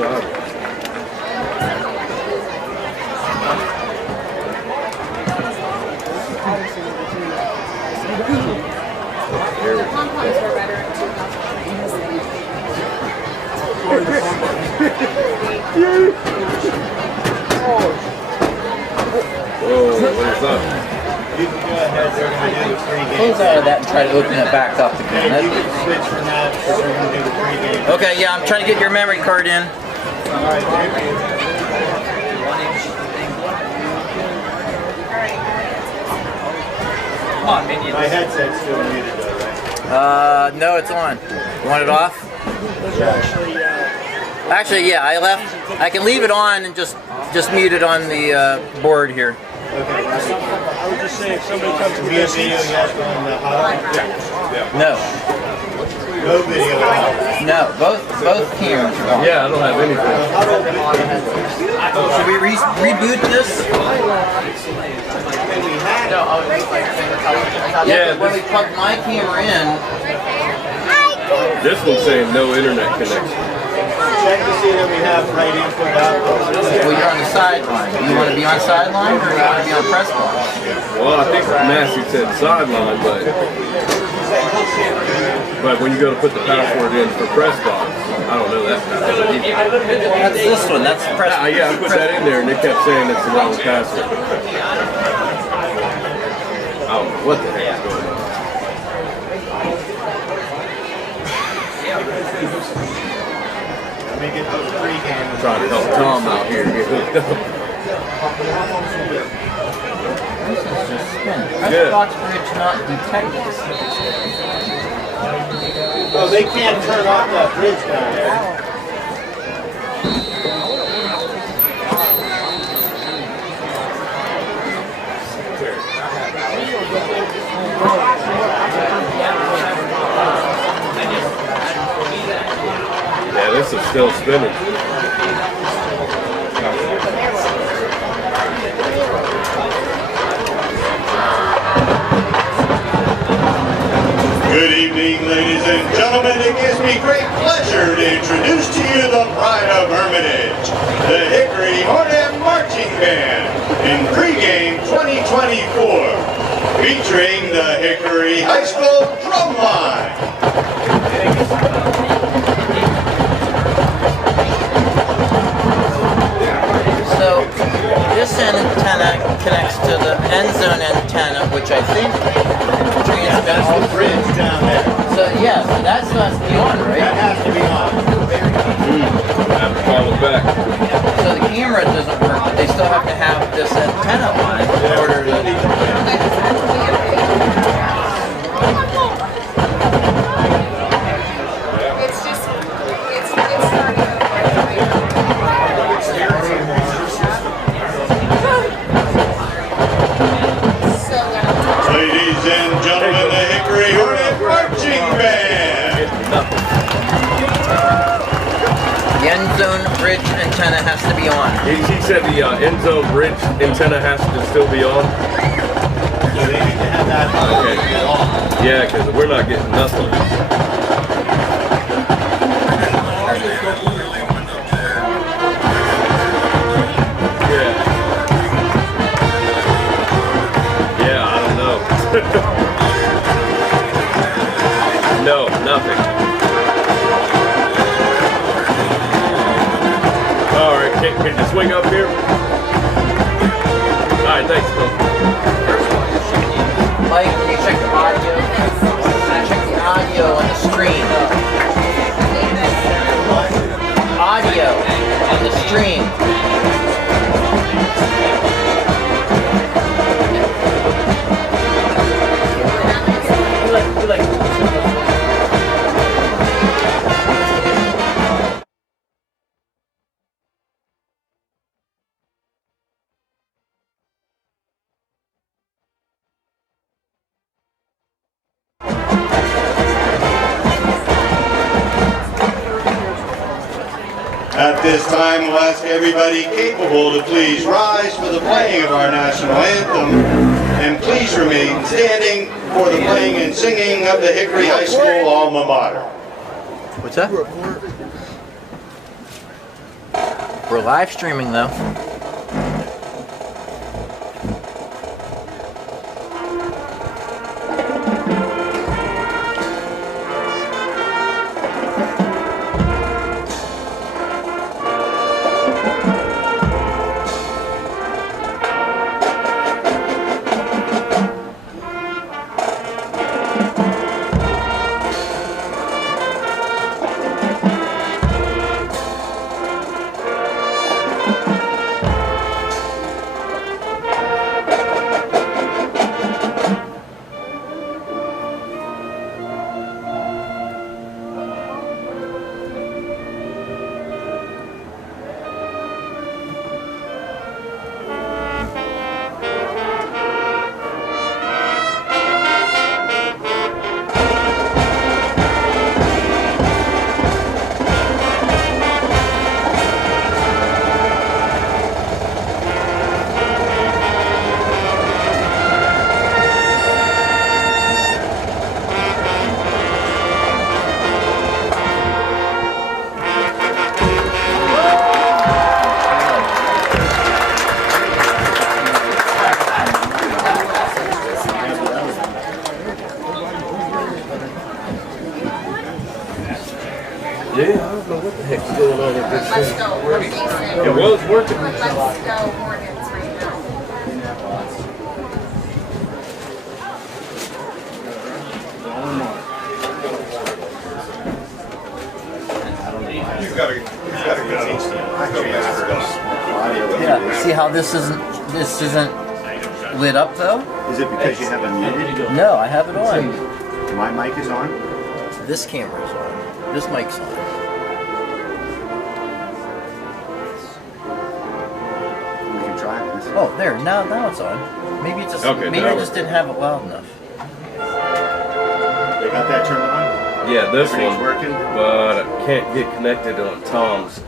sideline. Pom-poms were better in 2000. Whoa, what is up? You can go ahead, they're going to do the pregame. Close out of that and try to open it back up again. Yeah, you can switch from that because they're going to do the pregame. Okay, yeah, I'm trying to get your memory card in. All right, my headset's still muted though, right? No, it's on. You want it off? Actually, yeah, I left. I can leave it on and just mute it on the board here. Okay. I would just say if somebody comes to Video, the you have on the huddle? No, No video at all. no, both cameras are on. Yeah, I don't have anything. Should we reboot this? Yeah, When we plug my camera in, this one's saying no internet connection. Check to see that we have right input out. well, you're on the sideline. You want to be on sideline or you want to be on press box? Well, I think Massey said sideline, but when you go to put the password in for press box, I don't know that password. That's this one. That's press. Yeah, I put that in there and they kept saying it's the wrong password. I don't know what the heck is going on. Let me get the pregame. I'm trying to help Tom out here get hooked up. This is just spin. Press Yeah. box bridge not detected. Oh, they can't turn off that bridge down there. Yeah, this is still spinning. Good evening, ladies and gentlemen. It gives me great pleasure to introduce to you the pride of Hermitage, the Hickory Hornet Marching Band in pregame 2024, featuring the Hickory High School Drum Line. So this antenna connects to the end zone antenna, which I think transmits. That's the bridge down there. So yeah, so that's supposed to be on, That right? has to be on. I have to call it back. So the camera doesn't work, but they still have to have this antenna on in order to. It's just, it's starting Ladies and gentlemen, the Hickory Hornet Marching Band. The end zone bridge antenna has to be on. He said the end zone bridge antenna has to still be on. So they need to have that on. Yeah, because we're not getting nothing. Yeah, I don't know. No, nothing. All right, can you swing up here? All right, thanks, Phil. Mike, can you check the audio? Check the audio on the screen. Audio on the stream. At this time, we'll ask everybody capable to please rise for the playing of our national anthem, and please remain standing for the playing and singing of the Hickory High School alma mater. What's that? We're live streaming though. Yeah, I don't know what the heck's going on with this Let's thing. go. What did he say? It was working. Let's go Hornets right now. He's got a good teach Yeah. See how this isn't lit up though? Is it because you have it muted? No, I have it on. My mic is on. This camera's on. This mic's on. We can try this. Oh, there. Now it's on. Maybe it just Okay, maybe now I just didn't have it loud enough. They got that turned on? Yeah, this Everything's one, working? but I can't get connected on Tom's.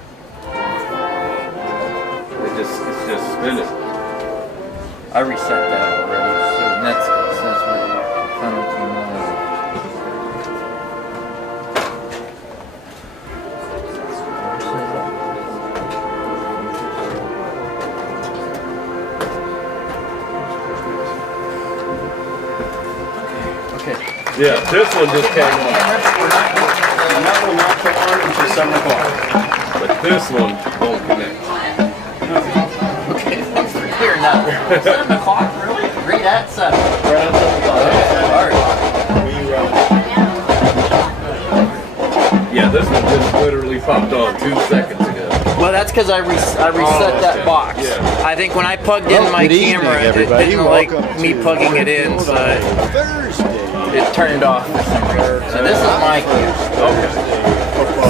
It's just spinning. I reset that already, so that's what final team was. Okay. Yeah, this one just came on, And that will not come on until 7 o'clock. but this one won't connect. Okay, thanks for clear now. 7 o'clock, really? Read at 7. Right at 7 o'clock. Yeah, this one just literally popped on 2 seconds ago. Well, that's because I reset that okay. box. Yeah. I think when I plugged in my good evening, camera, it everybody. didn't like Welcome me to plugging it in, so Thursday. it turned it off for some reason. So this is my camera. Okay.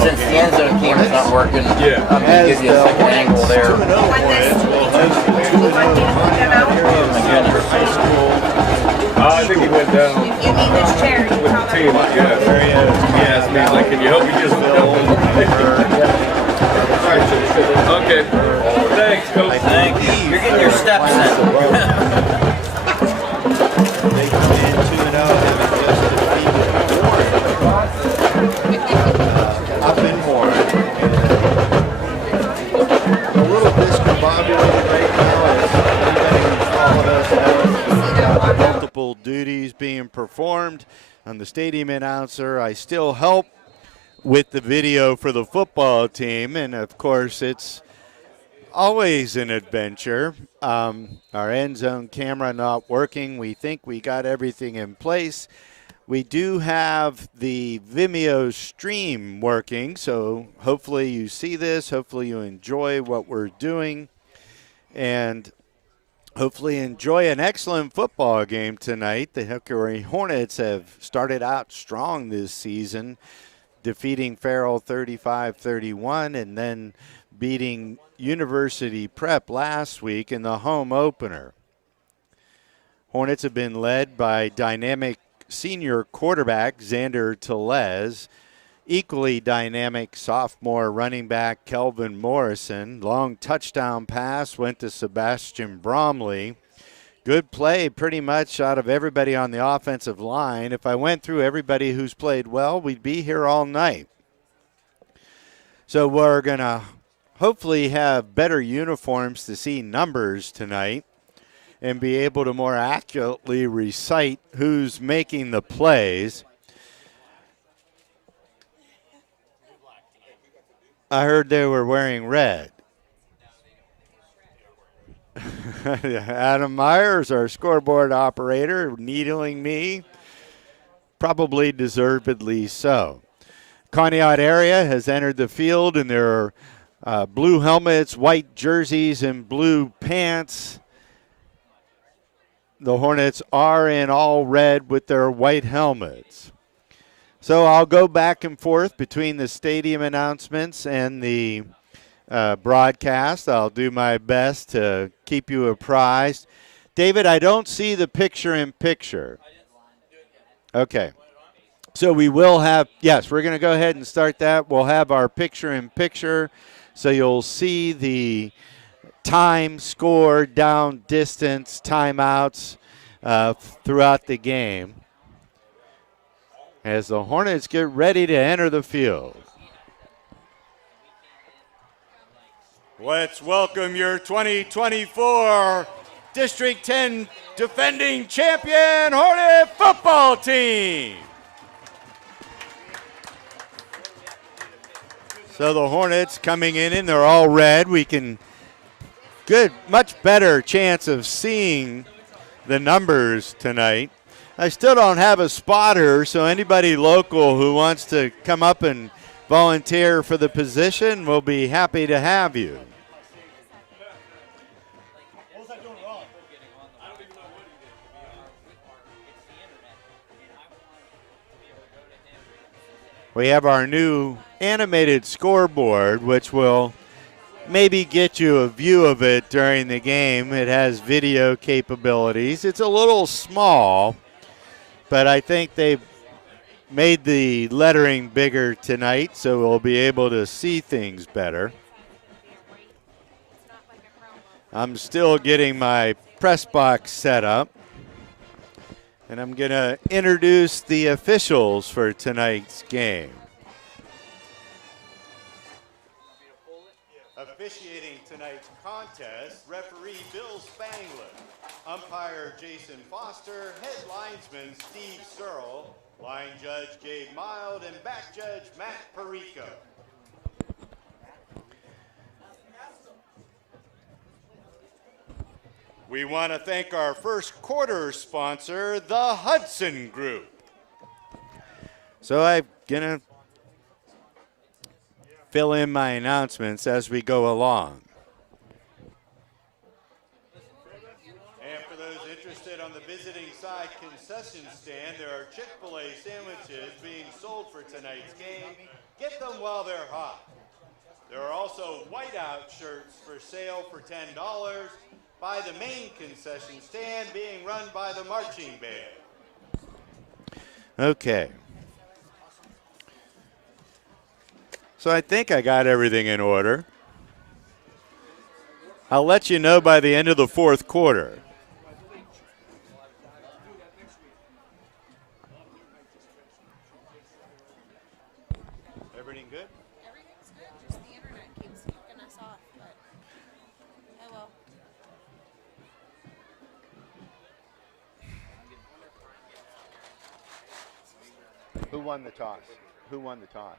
Since the end zone camera's not working, Yeah. I'm going to give you a second angle there. When this, you want me to hold them out? I think he went down You need this chair. You with the tell team. them. Yeah, he asked me, he's like, can you help me just Okay. Thanks, Coach. Thank you. You're getting your steps in. They come in 2-0, having just defeated up in Warren. A little discombobulated right now as anybody who's followed us knows multiple duties being performed. I'm the stadium announcer. I still help with the video for the football team, and of course it's always an adventure. Our end zone camera not working. We think we got everything in place. We do have the Vimeo stream working, so hopefully you see this. Hopefully you enjoy what we're doing, and hopefully enjoy an excellent football game tonight. The Hickory Hornets have started out strong this season, defeating Farrell 35-31 and then beating University Prep last week in the home opener. Hornets have been led by dynamic senior quarterback Xander Tellez, equally dynamic sophomore running back Kelvin Morrison. Long touchdown pass went to Sebastian Bromley. Good play pretty much out of everybody on the offensive line. If I went through everybody who's played well, we'd be here all night. So we're going to hopefully have better uniforms to see numbers tonight and be able to more accurately recite who's making the plays. I heard they were wearing red. Adam Myers, our scoreboard operator, needling me, probably deservedly so. Conneaut area has entered the field in their blue helmets, white jerseys, and blue pants. The Hornets are in all red with their white helmets. So I'll go back and forth between the stadium announcements and the broadcast. I'll do my best to keep you apprised. David, I don't see the picture-in-picture. Okay. So we will have, yes, we're going to go ahead and start that. We'll have our picture-in-picture, so you'll see the time, score, down, distance, timeouts throughout the game as the Hornets get ready to enter the field. Let's welcome your 2024 District 10 defending champion Hornet football team. So the Hornets coming in, they're all red. We can much better chance of seeing the numbers tonight. I still don't have a spotter, so anybody local who wants to come up and volunteer for the position, we'll be happy to have you. We have our new animated scoreboard, which will maybe get you a view of it during the game. It has video capabilities. It's a little small, but I think they've made the lettering bigger tonight, so we'll be able to see things better. I'm still getting my press box set up, and I'm going to introduce the officials for tonight's game. Officiating tonight's contest, referee Bill Spangler, umpire Jason Foster, head linesman Steve Searle, line judge Gabe Mild, and back judge Matt Perico. We want to thank our first quarter sponsor, the Hudson Group. So I'm going to fill in my announcements as we go along. And for those interested on the visiting side concession stand, there are Chick-fil-A sandwiches being sold for tonight's game. Get them while they're hot. There are also whiteout shirts for sale for $10 by the main concession stand being run by the marching band. Okay. So I think I got everything in order. I'll let you know by the end of the fourth quarter. Everything good? Everything's good. Just the internet keeps kicking us off, but oh well. Who won the toss? Who won the toss?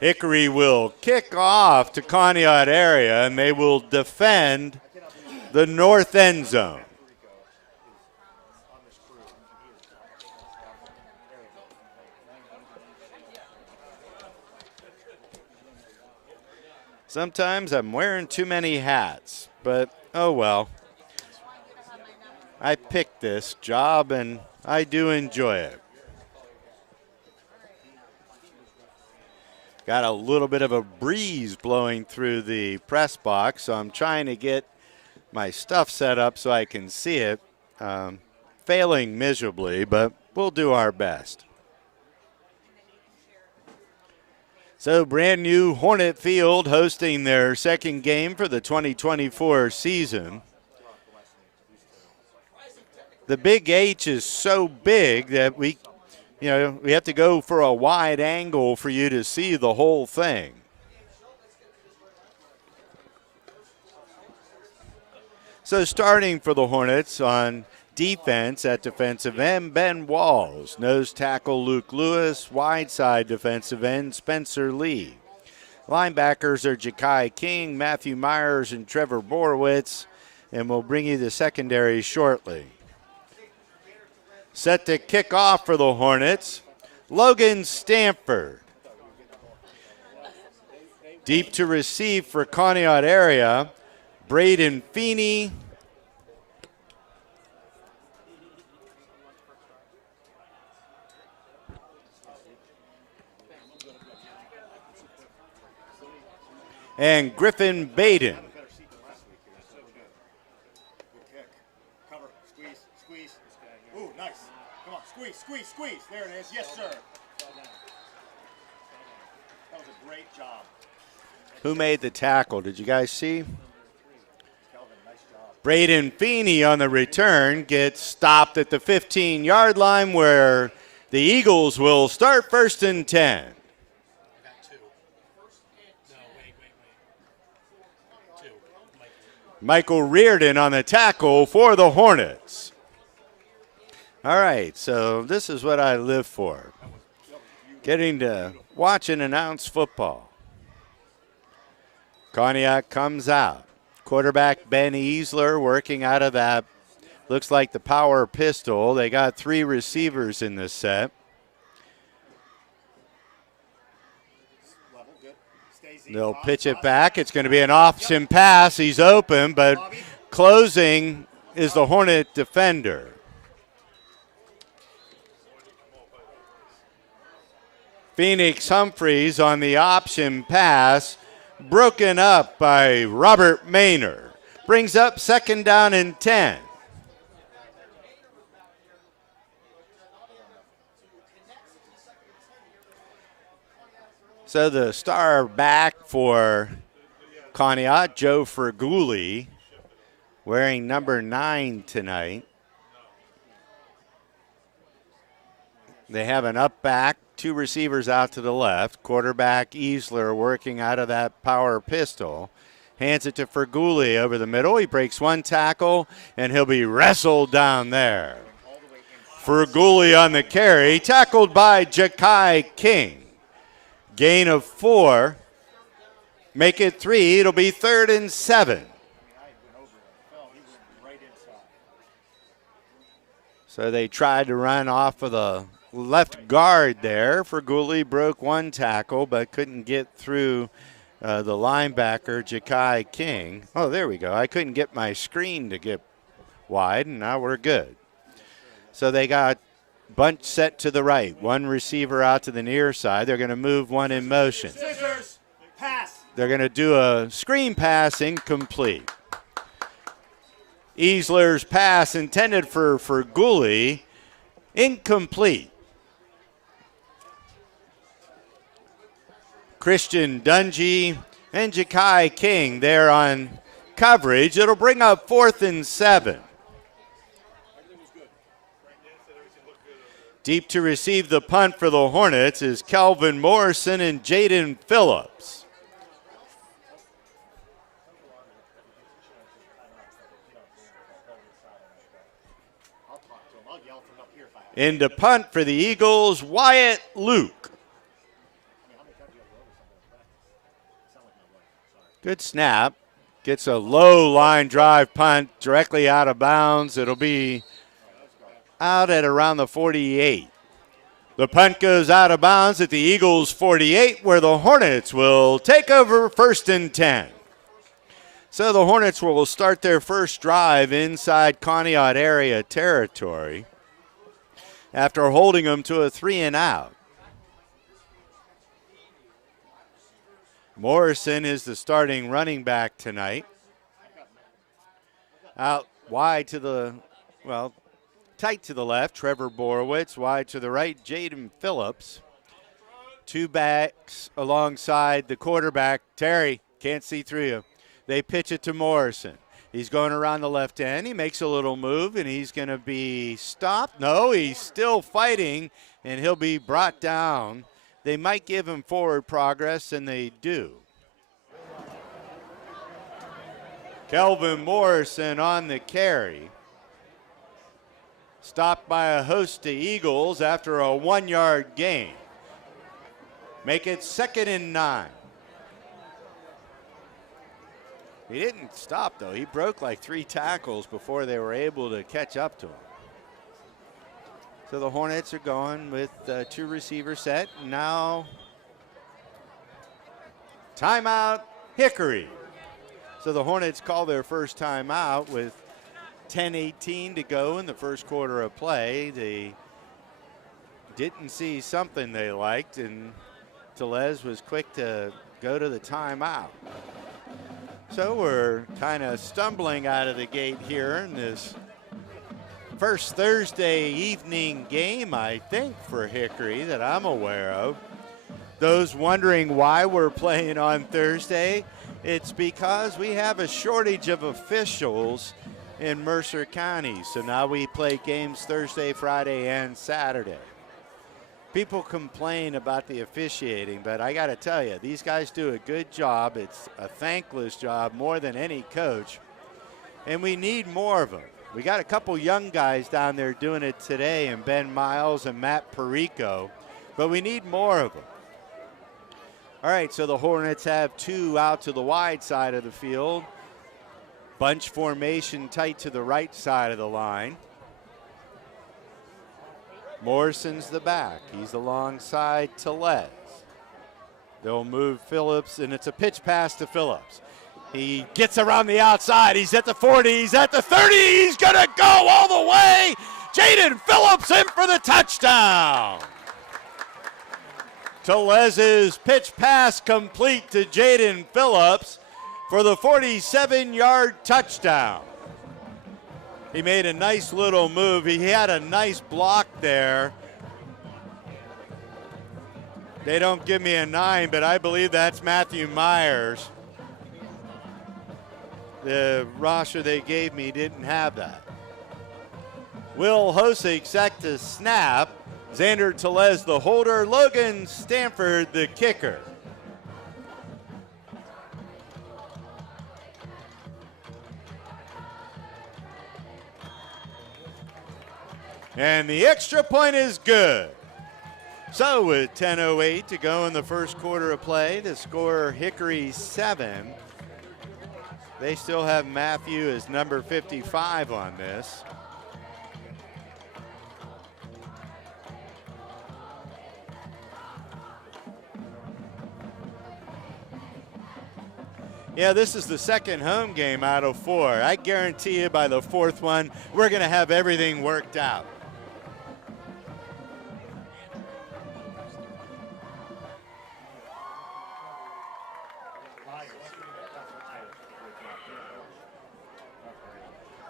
Hickory will kick off to Conneaut area, and they will defend the north end zone. Sometimes I'm wearing too many hats, but oh well. I picked this job, and I do enjoy it. Got a little bit of a breeze blowing through the press box, so I'm trying to get my stuff set up so I can see it. Failing miserably, but we'll do our best. So brand new Hornet Field hosting their second game for the 2024 season. The Big H is so big that we you know, we have to go for a wide angle for you to see the whole thing. So starting for the Hornets on defense at defensive end, Ben Walls. Nose tackle, Luke Lewis. Wide side defensive end, Spencer Lee. Linebackers are Ja'Kai King, Matthew Myers, and Trevor Borowitz. And we'll bring you the secondary shortly. Set to kick off for the Hornets, Logan Stanford. Deep to receive for Conneaut area, Braden Feeney. And Griffin Baden. Cover, squeeze. Ooh, nice. Come on, squeeze. There it is. Yes, sir. That was a great job. Who made the tackle? Did you guys see? Braden Feeney on the return gets stopped at the 15-yard line where the Eagles will start 1st and 10. Michael Reardon on the tackle for the Hornets. All right, so this is what I live for. Getting to watch and announce football. Conneaut comes out. Quarterback Ben Easler working out of that, looks like the power pistol. They got 3 receivers in this set. They'll pitch it back. It's going to be an option pass. He's open, but closing is the Hornet defender. Phoenix Humphreys on the option pass, broken up by Robert Maynard. Brings up 2nd down and 10. So the star back for Conneaut, Joe Ferguli, wearing number 9 tonight. They have an up back, 2 receivers out to the left. Quarterback Easler working out of that power pistol. Hands it to Ferguli over the middle. He breaks 1 tackle, and he'll be wrestled down there. Ferguli on the carry, tackled by Ja'Kai King. Gain of 4. Make it 3. It'll be 3rd and 7. So they tried to run off of the left guard there. Ferguli broke 1 tackle, but couldn't get through the linebacker, Ja'Kai King. Oh, there we go. I couldn't get my screen to get wide, and now we're good. So they got bunch set to the right. 1 receiver out to the near side. They're going to move 1 in motion. Scissors, pass. They're going to do a screen pass, incomplete. Easler's pass intended for Ferguli, incomplete. Christian Dungy and Ja'Kai King there on coverage. It'll bring up 4th and 7. Deep to receive the punt for the Hornets is Kelvin Morrison and Jaden Phillips. Into punt for the Eagles, Wyatt Luke. Good snap. Gets a low line drive punt directly out of bounds. It'll be out at around the 48. The punt goes out of bounds at the Eagles' 48, where the Hornets will take over 1st and 10. So the Hornets will start their first drive inside Conneaut area territory after holding them to a 3-and-out. Morrison is the starting running back tonight. Out wide to the, well, tight to the left, Trevor Borowitz. Wide to the right, Jaden Phillips. 2 backs alongside the quarterback. Terry, can't see through you. They pitch it to Morrison. He's going around the left end. He makes a little move, and he's going to be stopped. No, he's still fighting, and he'll be brought down. They might give him forward progress, and they do. Kelvin Morrison on the carry. Stopped by a host of Eagles after a 1-yard gain. Make it 2nd and 9. He didn't stop, though. He broke like 3 tackles before they were able to catch up to him. So the Hornets are going with 2 receiver set. Now, timeout, Hickory. So the Hornets call their first timeout with 10:18 to go in the first quarter of play. They didn't see something they liked, and Tellez was quick to go to the timeout. So we're kind of stumbling out of the gate here in this first Thursday evening game, I think, for Hickory that I'm aware of. Those wondering why we're playing on Thursday, it's because we have a shortage of officials in Mercer County. So now we play games Thursday, Friday, and Saturday. People complain about the officiating, but I got to tell you, these guys do a good job. It's a thankless job more than any coach, and we need more of them. We got a couple young guys down there doing it today, and Ben Miles and Matt Perico, but we need more of them. All right, so the Hornets have 2 out to the wide side of the field. Bunch formation tight to the right side of the line. Morrison's the back. He's alongside Tellez. They'll move Phillips, and it's a pitch pass to Phillips. He gets around the outside. He's at the 40. He's at the 30. He's going to go all the way. Jaden Phillips in for the touchdown. Tellez's pitch pass complete to Jaden Phillips for the 47-yard touchdown. He made a nice little move. He had a nice block there. They don't give me a 9, but I believe that's Matthew Myers. The roster they gave me didn't have that. Will Hosek set to snap. Xander Tellez the holder. Logan Stanford the kicker. And the extra point is good. So with 10:08 to go in the first quarter of play, the score Hickory 7. They still have Matthew as number 55 on this. Yeah, this is the second home game out of 4. I guarantee you by the 4th one, we're going to have everything worked out.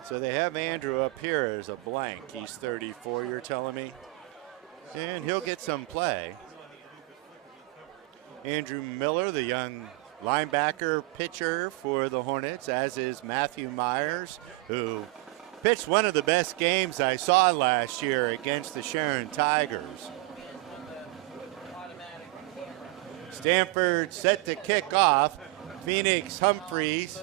So they have Andrew up here as a blank. He's 34, you're telling me? And he'll get some play. Andrew Miller, the young linebacker pitcher for the Hornets, as is Matthew Myers, who pitched one of the best games I saw last year against the Sharon Tigers. Stanford set to kick off. Phoenix Humphreys.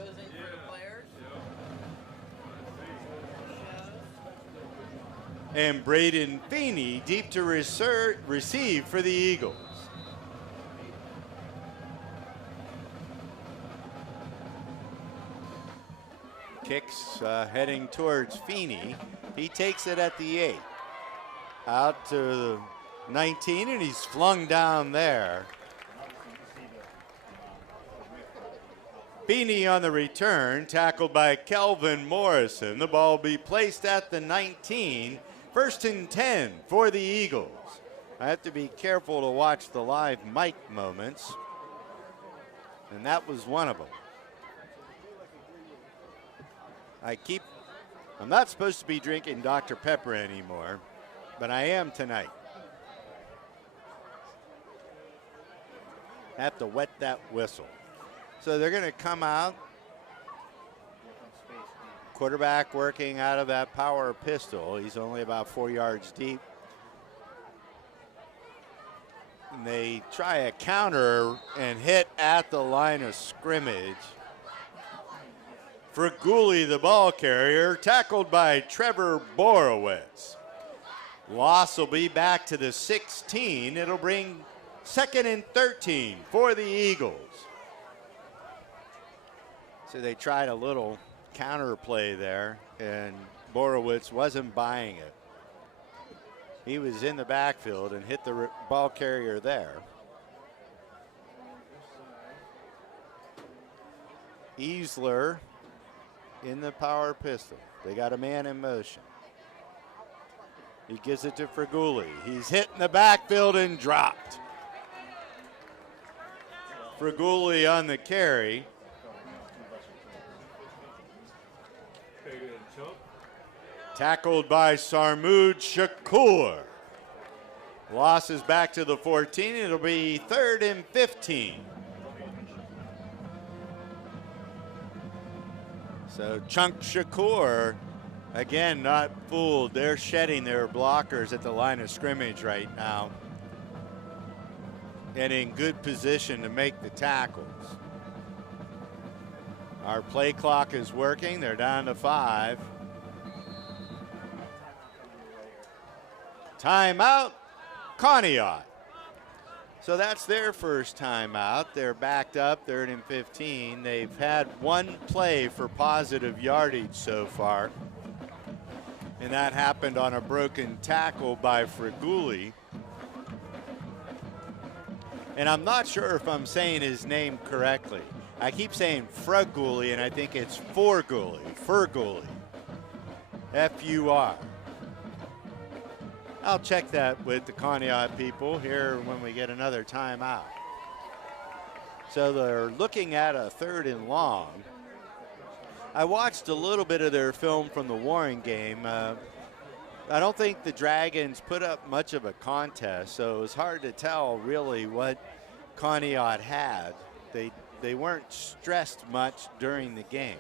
And Braden Feeney deep to receive for the Eagles. Kicks heading towards Feeney. He takes it at the 8. Out to the 19, and he's flung down there. Feeney on the return, tackled by Kelvin Morrison. The ball will be placed at the 19. 1st and 10 for the Eagles. I have to be careful to watch the live mic moments, and that was one of them. I'm not supposed to be drinking Dr. Pepper anymore, but I am tonight. Have to wet that whistle. So they're going to come out. Quarterback working out of that power pistol. He's only about 4 yards deep. And they try a counter and hit at the line of scrimmage. Fraguli, the ball carrier, tackled by Trevor Borowitz. Loss will be back to the 16. It'll bring 2nd and 13 for the Eagles. So they tried a little counter play there, and Borowitz wasn't buying it. He was in the backfield and hit the ball carrier there. Easler in the power pistol. They got a man in motion. He gives it to Fraguli. He's hit in the backfield and dropped. Fraguli on the carry. Tackled by Sarmud Shakur. Loss is back to the 14. It'll be 3rd and 15. So Chunk Shakur, again, not fooled. They're shedding their blockers at the line of scrimmage right now. And in good position to make the tackles. Our play clock is working. They're down to 5. Timeout, Conneaut. So that's their first timeout. They're backed up, 3rd and 15. They've had one play for positive yardage so far. And that happened on a broken tackle by Fraguli. And I'm not sure if I'm saying his name correctly. I keep saying Fraguli, and I think it's Furguli. F-U-R. I'll check that with the Conneaut people here when we get another timeout. So they're looking at a 3rd and long. I watched a little bit of their film from the Warren game. I don't think the Dragons put up much of a contest, so it was hard to tell really what Conneaut had. They weren't stressed much during the game.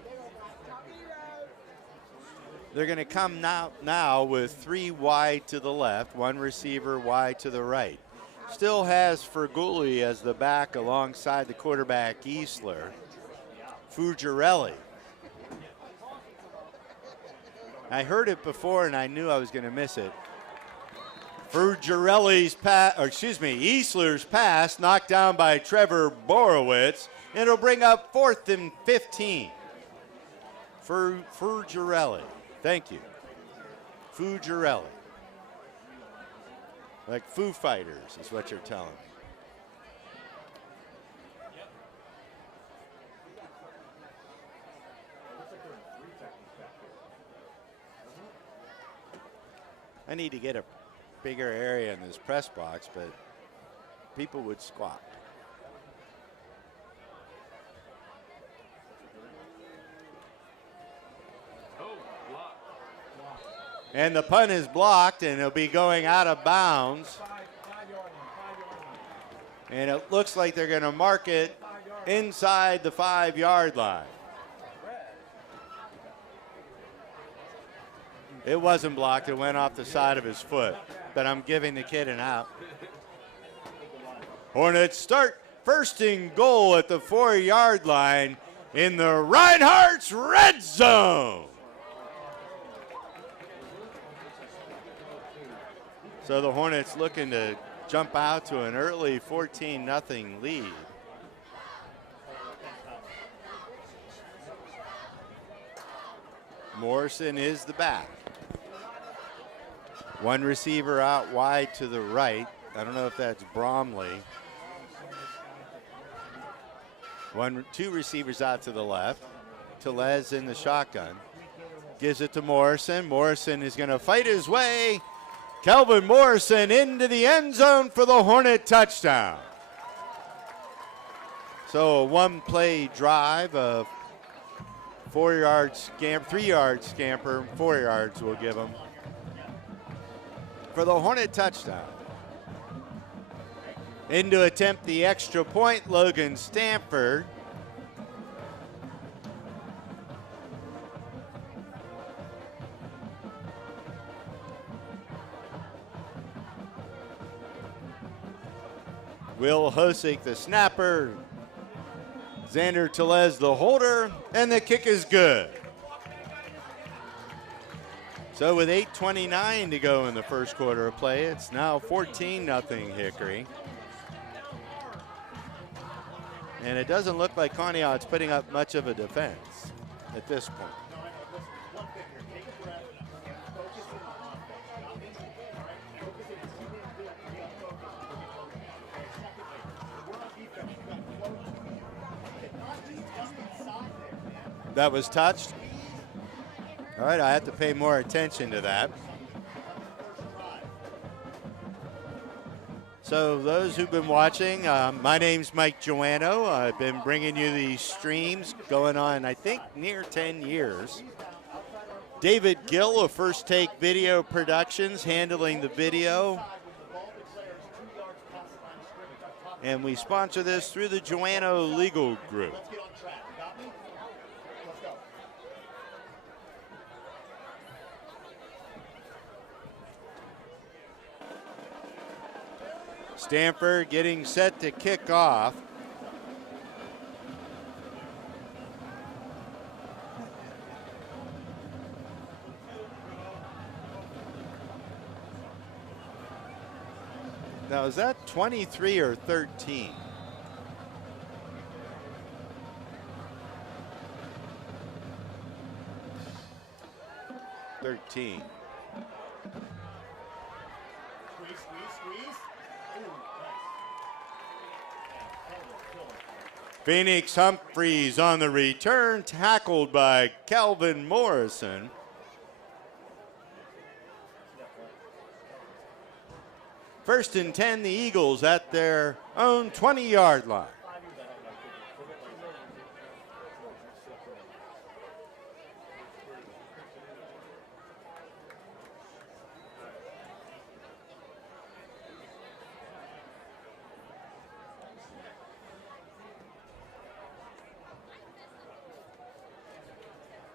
They're going to come now with 3 wide to the left, 1 receiver wide to the right. Still has Fraguli as the back alongside the quarterback Easler. Fuggerelli. I heard it before and I knew I was going to miss it. Fuggerelli's Easler's pass knocked down by Trevor Borowitz. It'll bring up 4th and 15. Fuggerelli. Thank you. Fuggerelli. Like Foo Fighters is what you're telling me. I need to get a bigger area in this press box, but people would squat. And the punt is blocked, and it'll be going out of bounds. And it looks like they're going to mark it inside the 5-yard line. It wasn't blocked. It went off the side of his foot. But I'm giving the kid an out. Hornets start 1st and goal at the 4-yard line in the Reinhardt's red zone. So the Hornets looking to jump out to an early 14-0 lead. Morrison is the back. 1 receiver out wide to the right. I don't know if that's Bromley. 2 receivers out to the left. Tellez in the shotgun. Gives it to Morrison. Morrison is going to fight his way. Kelvin Morrison into the end zone for the Hornet touchdown. So a 1-play drive, a 4-yard scamper, 3-yard scamper, 4 yards we'll give him for the Hornet touchdown. In to attempt the extra point, Logan Stanford. Will Hosick, the snapper. Xander Tellez, the holder, and the kick is good. So with 8:29 to go in the first quarter of play, it's now 14-0 Hickory. And it doesn't look like Conneaut's putting up much of a defense at this point. That was touched. All right, I have to pay more attention to that. So those who've been watching, my name's Mike Joanno. I've been bringing you these streams going on, I think, near 10 years. David Gill of First Take Video Productions handling the video. And we sponsor this through the Joanno Legal Group. Stanford getting set to kick off. Now, is that 23 or 13? Squeeze, squeeze, squeeze. Phoenix Humphreys on the return, tackled by Calvin Morrison. First and 10, the Eagles at their own 20-yard line.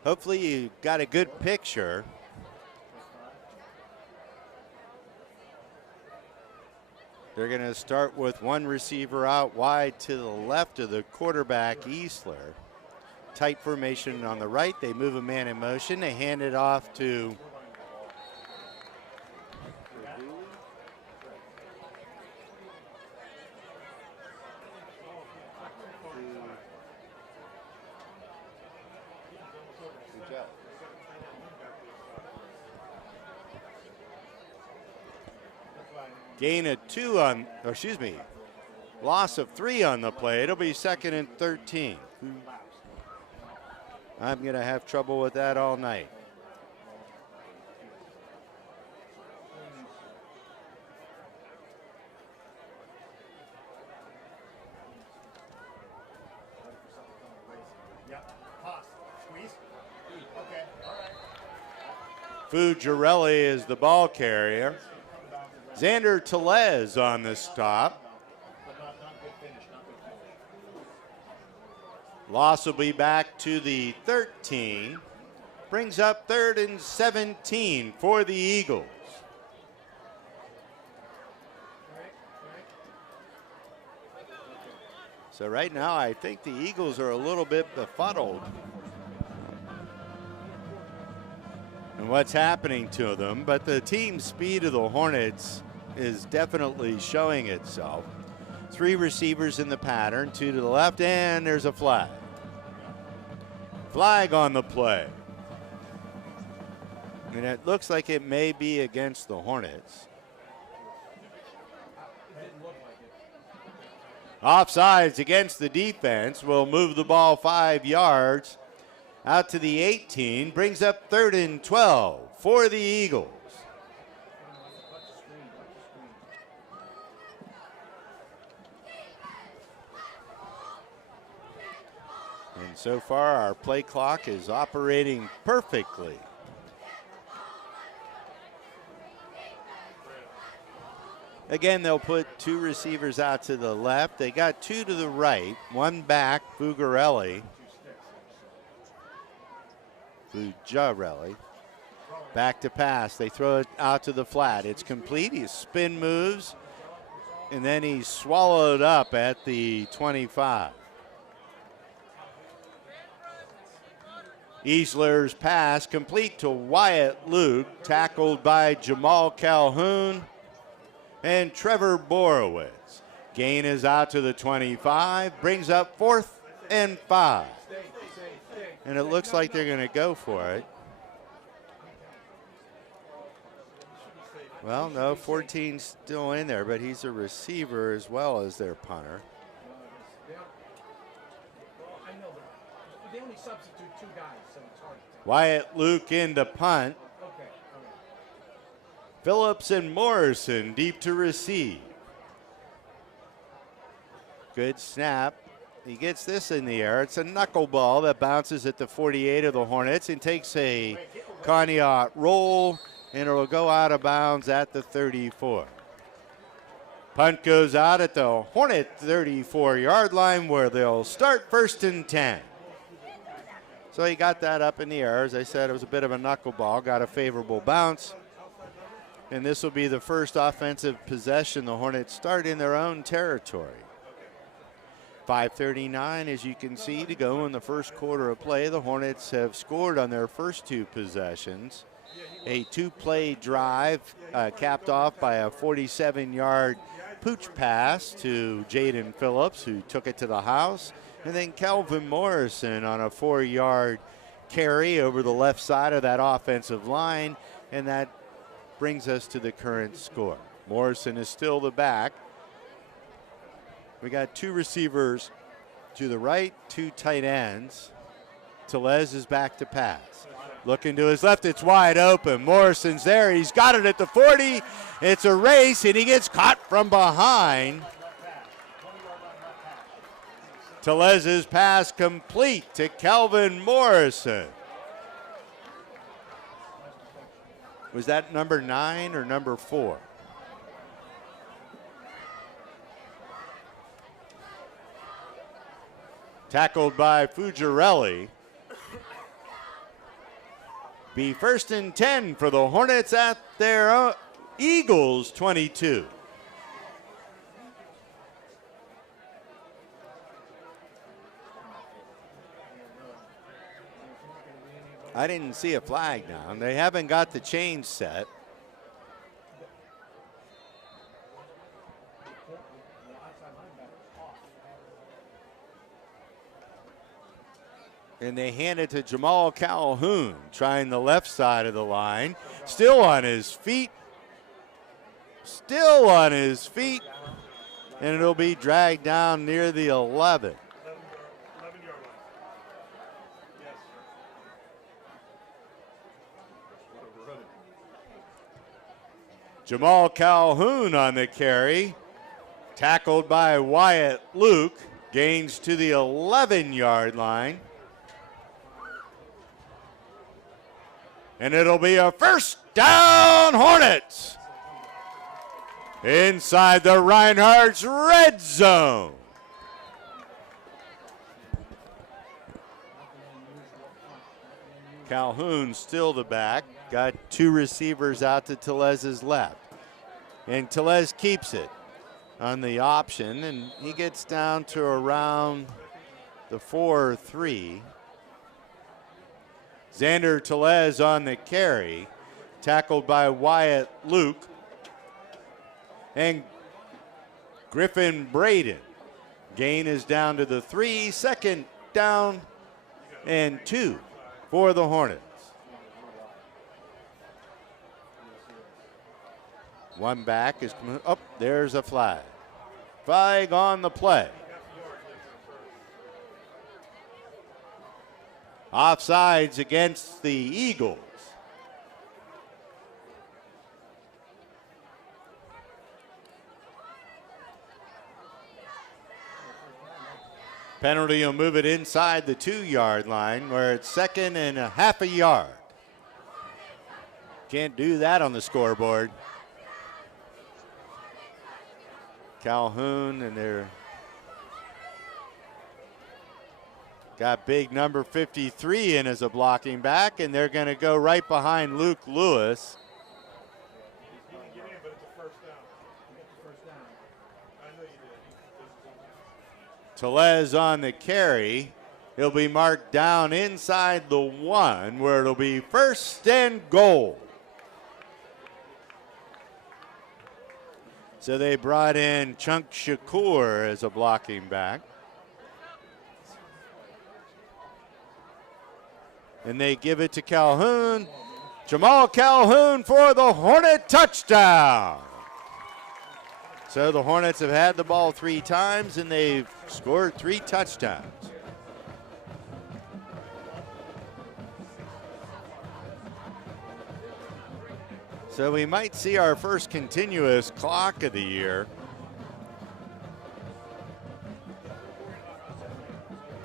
Hopefully you got a good picture. They're going to start with one receiver out wide to the left of the quarterback, Easler. Tight formation on the right. They move a man in motion. They hand it off to gain of 2 on, or excuse me, loss of 3 on the play. It'll be 2nd and 13. I'm going to have trouble with that all night. Fugarelli is the ball carrier. Xander Tellez on the stop. Loss will be back to the 13. Brings up 3rd and 17 for the Eagles. So right now I think the Eagles are a little bit befuddled and what's happening to them, but the team speed of the Hornets is definitely showing itself. 3 receivers in the pattern, 2 to the left, and there's a flag. Flag on the play. And it looks like it may be against the Hornets. Offsides against the defense. Will move the ball 5 yards out to the 18. Brings up 3rd and 12 for the Eagles. And so far, our play clock is operating perfectly. Again, they'll put 2 receivers out to the left. They got 2 to the right, 1 back, Fugarelli. Back to pass. They throw it out to the flat. It's complete. He spin moves. and then he's swallowed up at the 25. Easler's pass complete to Wyatt Luke, tackled by Jamal Calhoun and Trevor Borowitz. Gain is out to the 25, brings up 4th and 5. And it looks like they're going to go for it. Well, no, 14's still in there, but he's a receiver as well as their punter. They only substitute 2 guys, so it's hard. Wyatt Luke in to punt. Okay. Phillips and Morrison deep to receive. Good snap. He gets this in the air. It's a knuckleball that bounces at the 48 of the Hornets and takes a Conneaut roll, and it will go out of bounds at the 34. Punt goes out at the Hornet 34-yard line, where they'll start 1st and 10. So he got that up in the air. As I said, it was a bit of a knuckleball, got a favorable bounce. And this will be the first offensive possession the Hornets start in their own territory. 5:39, as you can see, to go in the first quarter of play. The Hornets have scored on their first 2 possessions. A 2-play drive capped off by a 47-yard pooch pass to Jaden Phillips, who took it to the house. And then Kelvin Morrison on a 4-yard carry over the left side of that offensive line. And that brings us to the current score. Morrison is still the back. We got 2 receivers to the right, 2 tight ends. Tellez is back to pass. Looking to his left, it's wide open. Morrison's there, he's got it at the 40. It's a race, and he gets caught from behind. Tellez's pass complete to Kelvin Morrison. Was that number 9 or number 4? Tackled by Fugarelli. Be 1st and 10 for the Hornets at their Eagles 22. I didn't see a flag down. They haven't got the chain set. And they hand it to Jamal Calhoun, trying the left side of the line. Still on his feet. Still on his feet. And it'll be dragged down near the 11. 11-yard line. Yes. Jamal Calhoun on the carry. Tackled by Wyatt Luke. Gains to the 11-yard line. And it'll be a 1st down Hornets inside the Reinhardt's red zone. Calhoun still the back. Got 2 receivers out to Tellez's left. And Tellez keeps it on the option, and he gets down to around the 4-3. Xander Tellez on the carry, tackled by Wyatt Luke. And Griffin Braden. Gain is down to the 3, 2nd down and 2 for the Hornets. One back is, oh, there's a flag. Flag on the play. Offsides against the Eagles. Penalty will move it inside the 2-yard line, where it's 2nd and a half a yard. Can't do that on the scoreboard. Calhoun, and they're got big number 53 in as a blocking back, and they're going to go right behind Luke Lewis. Tellez on the carry. He'll be marked down inside the 1, where it'll be first and goal. So they brought in Chunk Shakur as a blocking back. And they give it to Calhoun. Jamal Calhoun for the Hornet touchdown. So the Hornets have had the ball 3 times and they've scored 3 touchdowns. So we might see our first continuous clock of the year.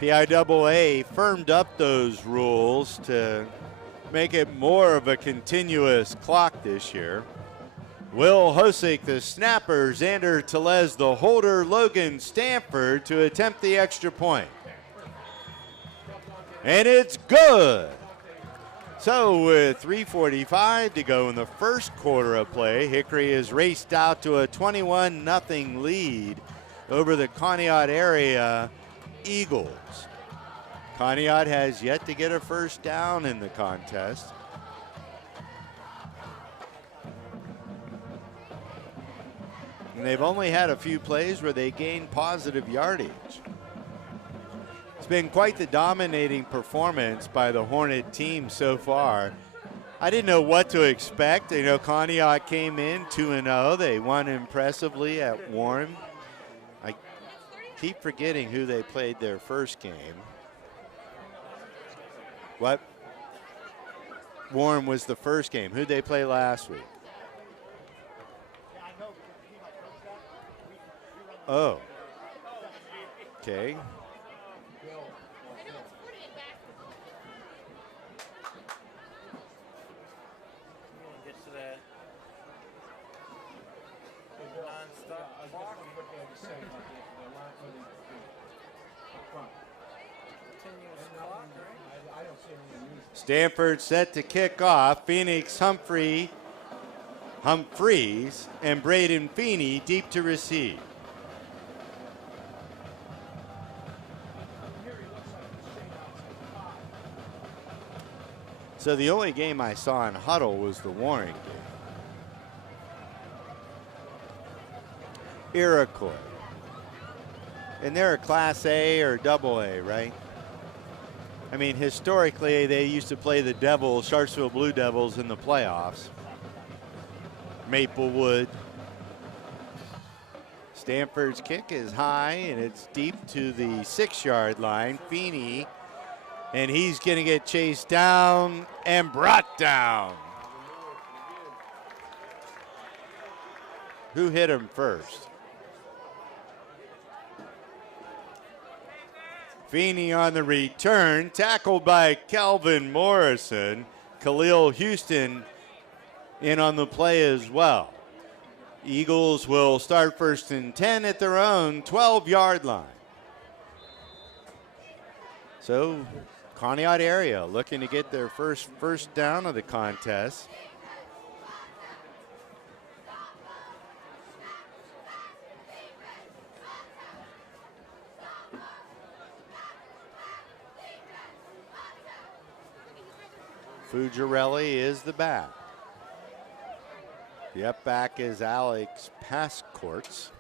PIAA firmed up those rules to make it more of a continuous clock this year. Will Hosick, the snapper, Xander Tellez, the holder, Logan Stanford to attempt the extra point. And it's good. So with 3:45 to go in the first quarter of play, Hickory has raced out to a 21-0 lead over the Conneaut area Eagles. Conneaut has yet to get a first down in the contest. And they've only had a few plays where they gained positive yardage. It's been quite the dominating performance by the Hornet team so far. I didn't know what to expect. You know, Conneaut came in 2-0. They won impressively at Warren. I keep forgetting who they played their first game. What? Warren was the first game. Who'd they play last week? Oh. Okay. Stanford set to kick off. Phoenix Humphreys and Braden Feeney deep to receive. So the only game I saw in huddle was the Warren game. Iroquois. And they're a Class A or Double A, right? I mean, historically, they used to play the Devils, Sharpsville Blue Devils, in the playoffs. Maplewood. Stanford's kick is high, and it's deep to the 6-yard line. Feeney, and he's going to get chased down and brought down. Who hit him first? Feeney on the return, tackled by Calvin Morrison. Khalil Houston in on the play as well. Eagles will start 1st and 10 at their own 12-yard line. So Conneaut area looking to get their first down of the contest. Fujarelli is the back. The up back is Alex Pascourts.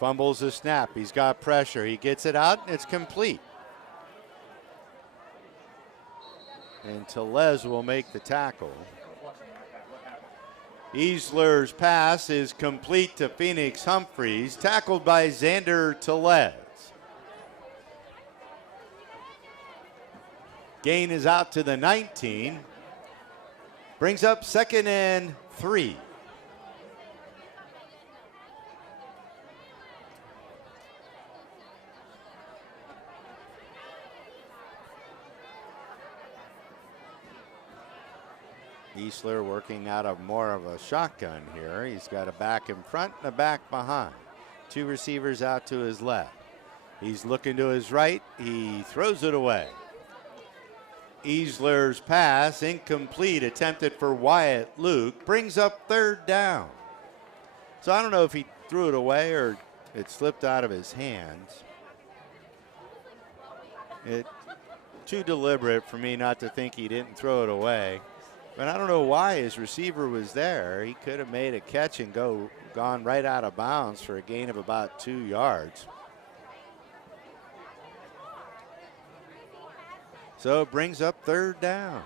Fumbles the snap. He's got pressure. He gets it out, and it's complete. And Tellez will make the tackle. Easler's pass is complete to Phoenix Humphreys, tackled by Xander Tellez. Gain is out to the 19. Brings up 2nd and 3. Easler working out of more of a shotgun here. He's got a back in front and a back behind. 2 receivers out to his left. He's looking to his right. He throws it away. Easler's pass incomplete, attempted for Wyatt Luke, brings up 3rd down. So I don't know if he threw it away or it slipped out of his hands. It too deliberate for me not to think he didn't throw it away. But I don't know why his receiver was there. He could have made a catch and gone right out of bounds for a gain of about 2 yards. So it brings up third down.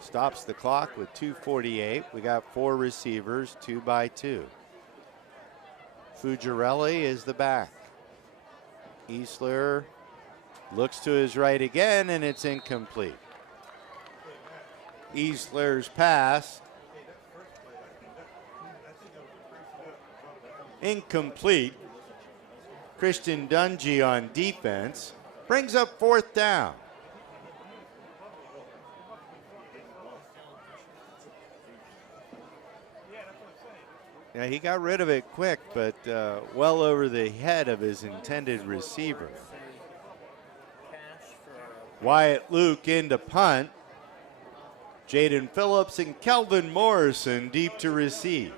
Stops the clock with 2:48. We got 4 receivers, 2 by 2. Fugarelli is the back. Easler looks to his right again, and it's incomplete. Easler's pass. Incomplete. Christian Dungy on defense. Brings up fourth down. Yeah, he got rid of it quick, but well over the head of his intended receiver. Wyatt Luke into punt. Jaden Phillips and Kelvin Morrison deep to receive.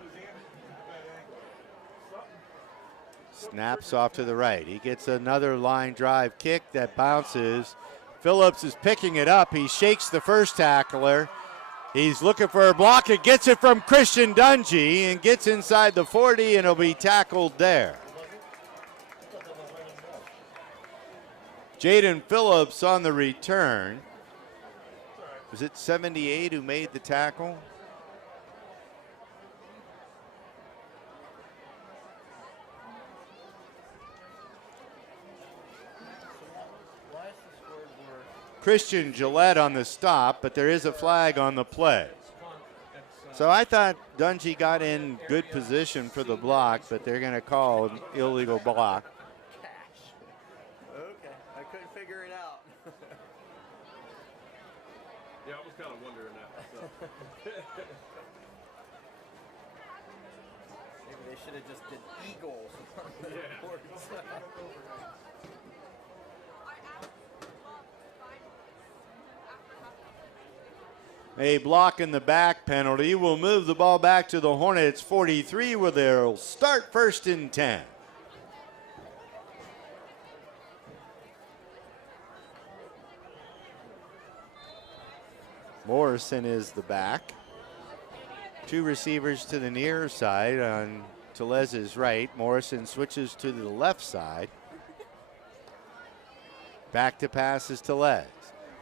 Snaps off to the right. He gets another line drive kick that bounces. Phillips is picking it up. He shakes the first tackler. He's looking for a block and gets it from Christian Dungy and gets inside the 40 and he'll be tackled there. Jaden Phillips on the return. Was it 78 who made the tackle? Christian Gillette on the stop, but there is a flag on the play. So I thought Dungy got in good position for the block, but they're going to call an illegal block. Okay, I couldn't figure it out. Yeah, I was kind of wondering that myself. Maybe they should have just did Eagles. A block in the back penalty will move the ball back to the Hornets 43 where they'll start first and 10. Morrison is the back. 2 receivers to the near side on Telez's right. Morrison switches to the left side. Back to pass is Telez.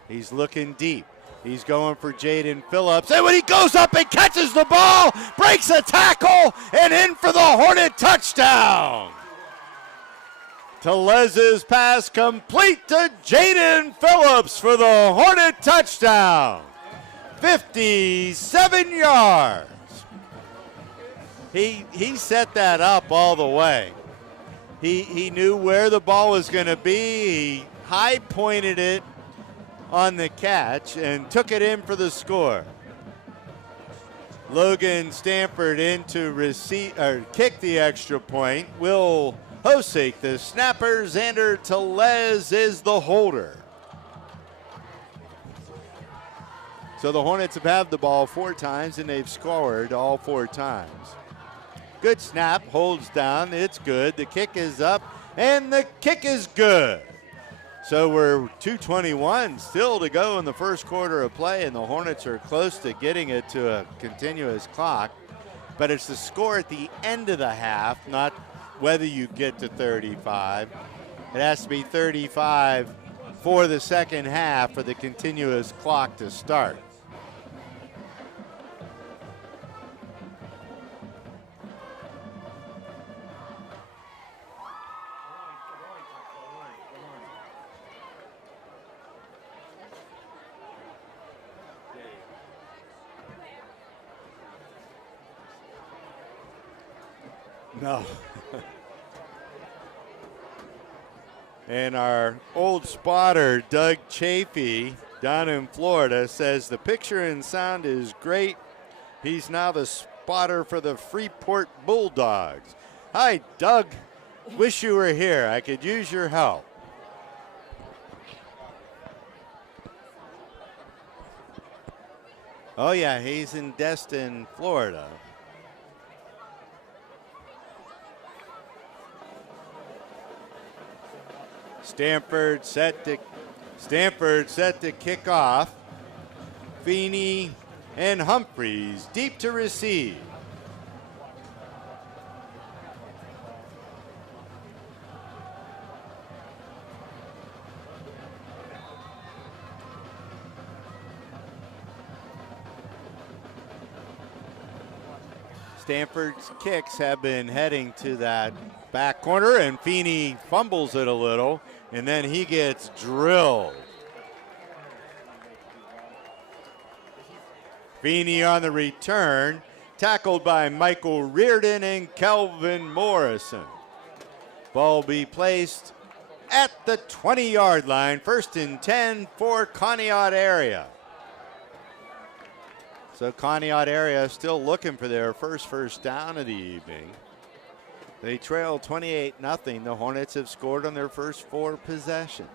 He's looking deep. He's going for Jaden Phillips. And when he goes up and catches the ball, breaks a tackle, and in for the Hornet touchdown. Telez's pass complete to Jaden Phillips for the Hornet touchdown. 57 yards. He set that up all the way. He knew where the ball was going to be. He high pointed it on the catch and took it in for the score. Logan Stanford in to kick the extra point. Will Hosek the snapper. Xander Telez is the holder. So the Hornets have had the ball 4 times and they've scored all 4 times. Good snap, holds down, it's good. The kick is up and the kick is good. So we're 2:21 still to go in the first quarter of play, and the Hornets are close to getting it to a continuous clock. But it's the score at the end of the half, not whether you get to 35. It has to be 35 for the second half for the continuous clock to start. No. And our old spotter, Doug Chafee, down in Florida, says the picture and sound is great. He's now the spotter for the Freeport Bulldogs. Hi, Doug. Wish you were here. I could use your help. Oh, yeah, he's in Destin, Florida. Stanford set to kick off. Feeney and Humphreys deep to receive. Stanford's kicks have been heading to that back corner, and Feeney fumbles it a little, and then he gets drilled. Feeney on the return, tackled by Michael Reardon and Kelvin Morrison. Ball be placed at the 20-yard line, 1st and 10 for Conneaut area. So Conneaut area still looking for their first down of the evening. They trail 28-0. The Hornets have scored on their first 4 possessions.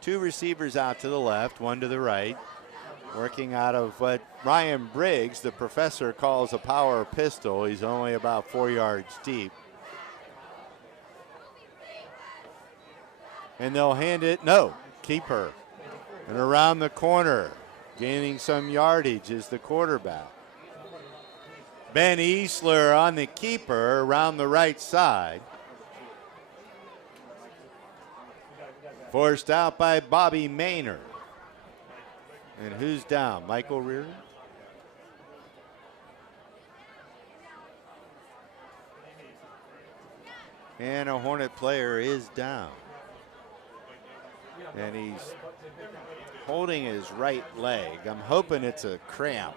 Two receivers out to the left, one to the right. Working out of what Ryan Briggs, the professor, calls a power pistol. He's only about 4 yards deep. And they'll hand it, no, keeper. And around the corner, gaining some yardage is the quarterback. Ben Easler on the keeper around the right side. Forced out by Bobby Maynard. And who's down? Michael Reardon? And a Hornet player is down. And he's holding his right leg. I'm hoping it's a cramp.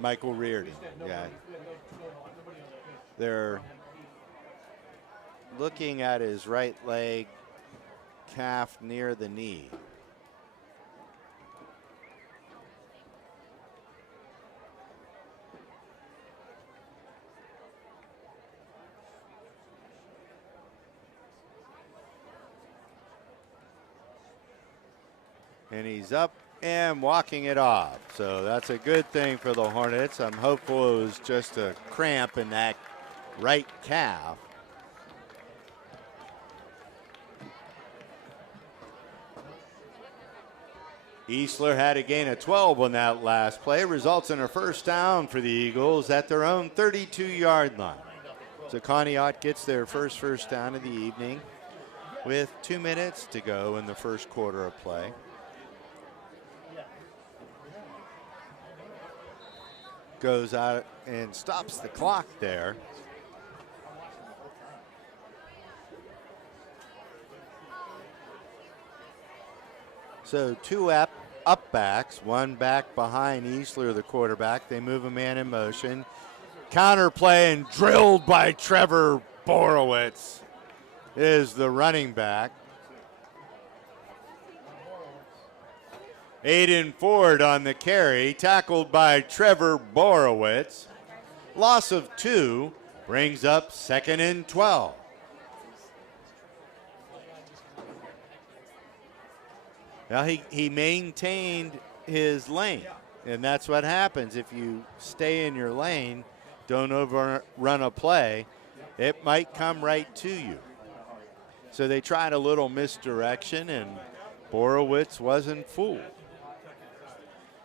Michael Reardon, yeah. They're looking at his right leg calf near the knee. And he's up and walking it off. So that's a good thing for the Hornets. I'm hopeful it was just a cramp in that right calf. Easler had a gain of 12 on that last play. Results in a first down for the Eagles at their own 32-yard line. So Conneaut gets their first down of the evening with 2 minutes to go in the first quarter of play. Goes out and stops the clock there. So two up backs, one back behind Easler, the quarterback. They move a man in motion. Counter play and drilled by Trevor Borowitz is the running back. Aiden Ford on the carry, tackled by Trevor Borowitz. Loss of 2 brings up 2nd and 12. Now he maintained his lane, and that's what happens if you stay in your lane, don't overrun a play, it might come right to you. So they tried a little misdirection, and Borowitz wasn't fooled.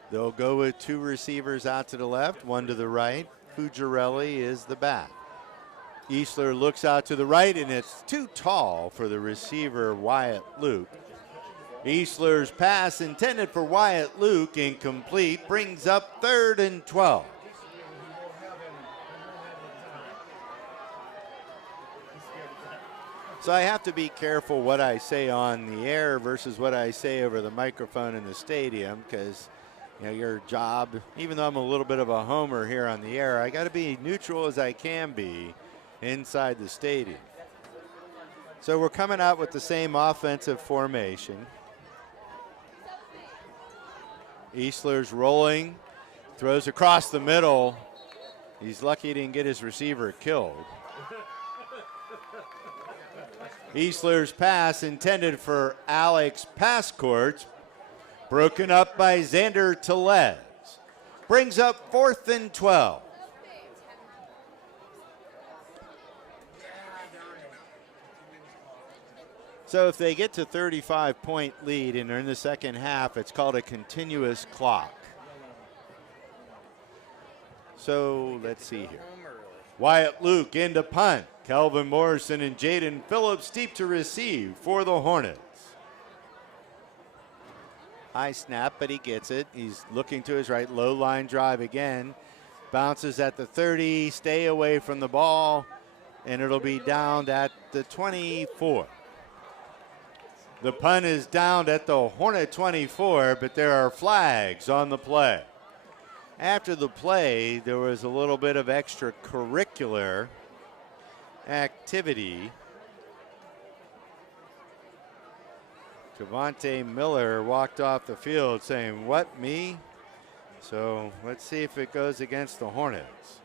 They'll go with 2 receivers out to the left, 1 to the right. Fugarelli is the back. Easler looks out to the right, and it's too tall for the receiver, Wyatt Luke. Easler's pass intended for Wyatt Luke, incomplete, brings up 3rd and 12. So I have to be careful what I say on the air versus what I say over the microphone in the stadium, because your job, even though I'm a little bit of a homer here on the air, I got to be neutral as I can be inside the stadium. So we're coming out with the same offensive formation. Easler's rolling, throws across the middle. He's lucky he didn't get his receiver killed. Easler's pass intended for Alex Pascourt, broken up by Xander Tellez. brings up 4th and 12. So if they get to 35-point lead and they're in the second half, it's called a continuous clock. So let's see here. Wyatt Luke into punt. Calvin Morrison and Jaden Phillips deep to receive for the Hornets. High snap, but he gets it. He's looking to his right. Low line drive again. Bounces at the 30. Stay away from the ball. And it'll be downed at the 24. The punt is downed at the Hornet 24, but there are flags on the play. After the play, there was a little bit of extracurricular activity. Javante Miller walked off the field saying, "What, me?" So let's see if it goes against the Hornets.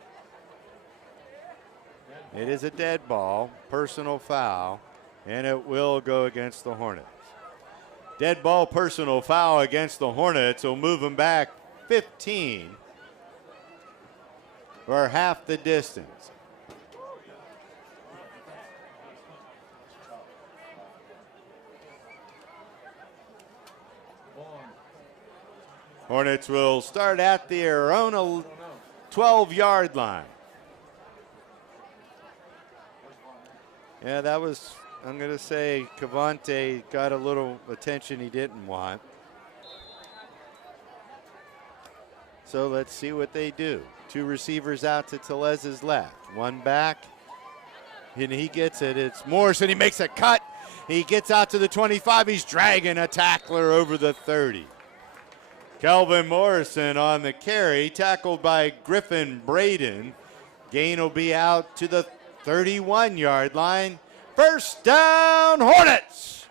It is a dead ball, personal foul, and it will go against the Hornets. Dead ball, personal foul against the Hornets will move them back 15 or half the distance. Hornets will start at their own 12-yard line. Yeah, that was, I'm going to say, Cavante got a little attention he didn't want. So let's see what they do. Two receivers out to Telez's left. One back, and he gets it. It's Morrison. He makes a cut. He gets out to the 25. He's dragging a tackler over the 30. Kelvin Morrison on the carry, tackled by Griffin Braden. Gain will be out to the 31-yard line. First down, Hornets.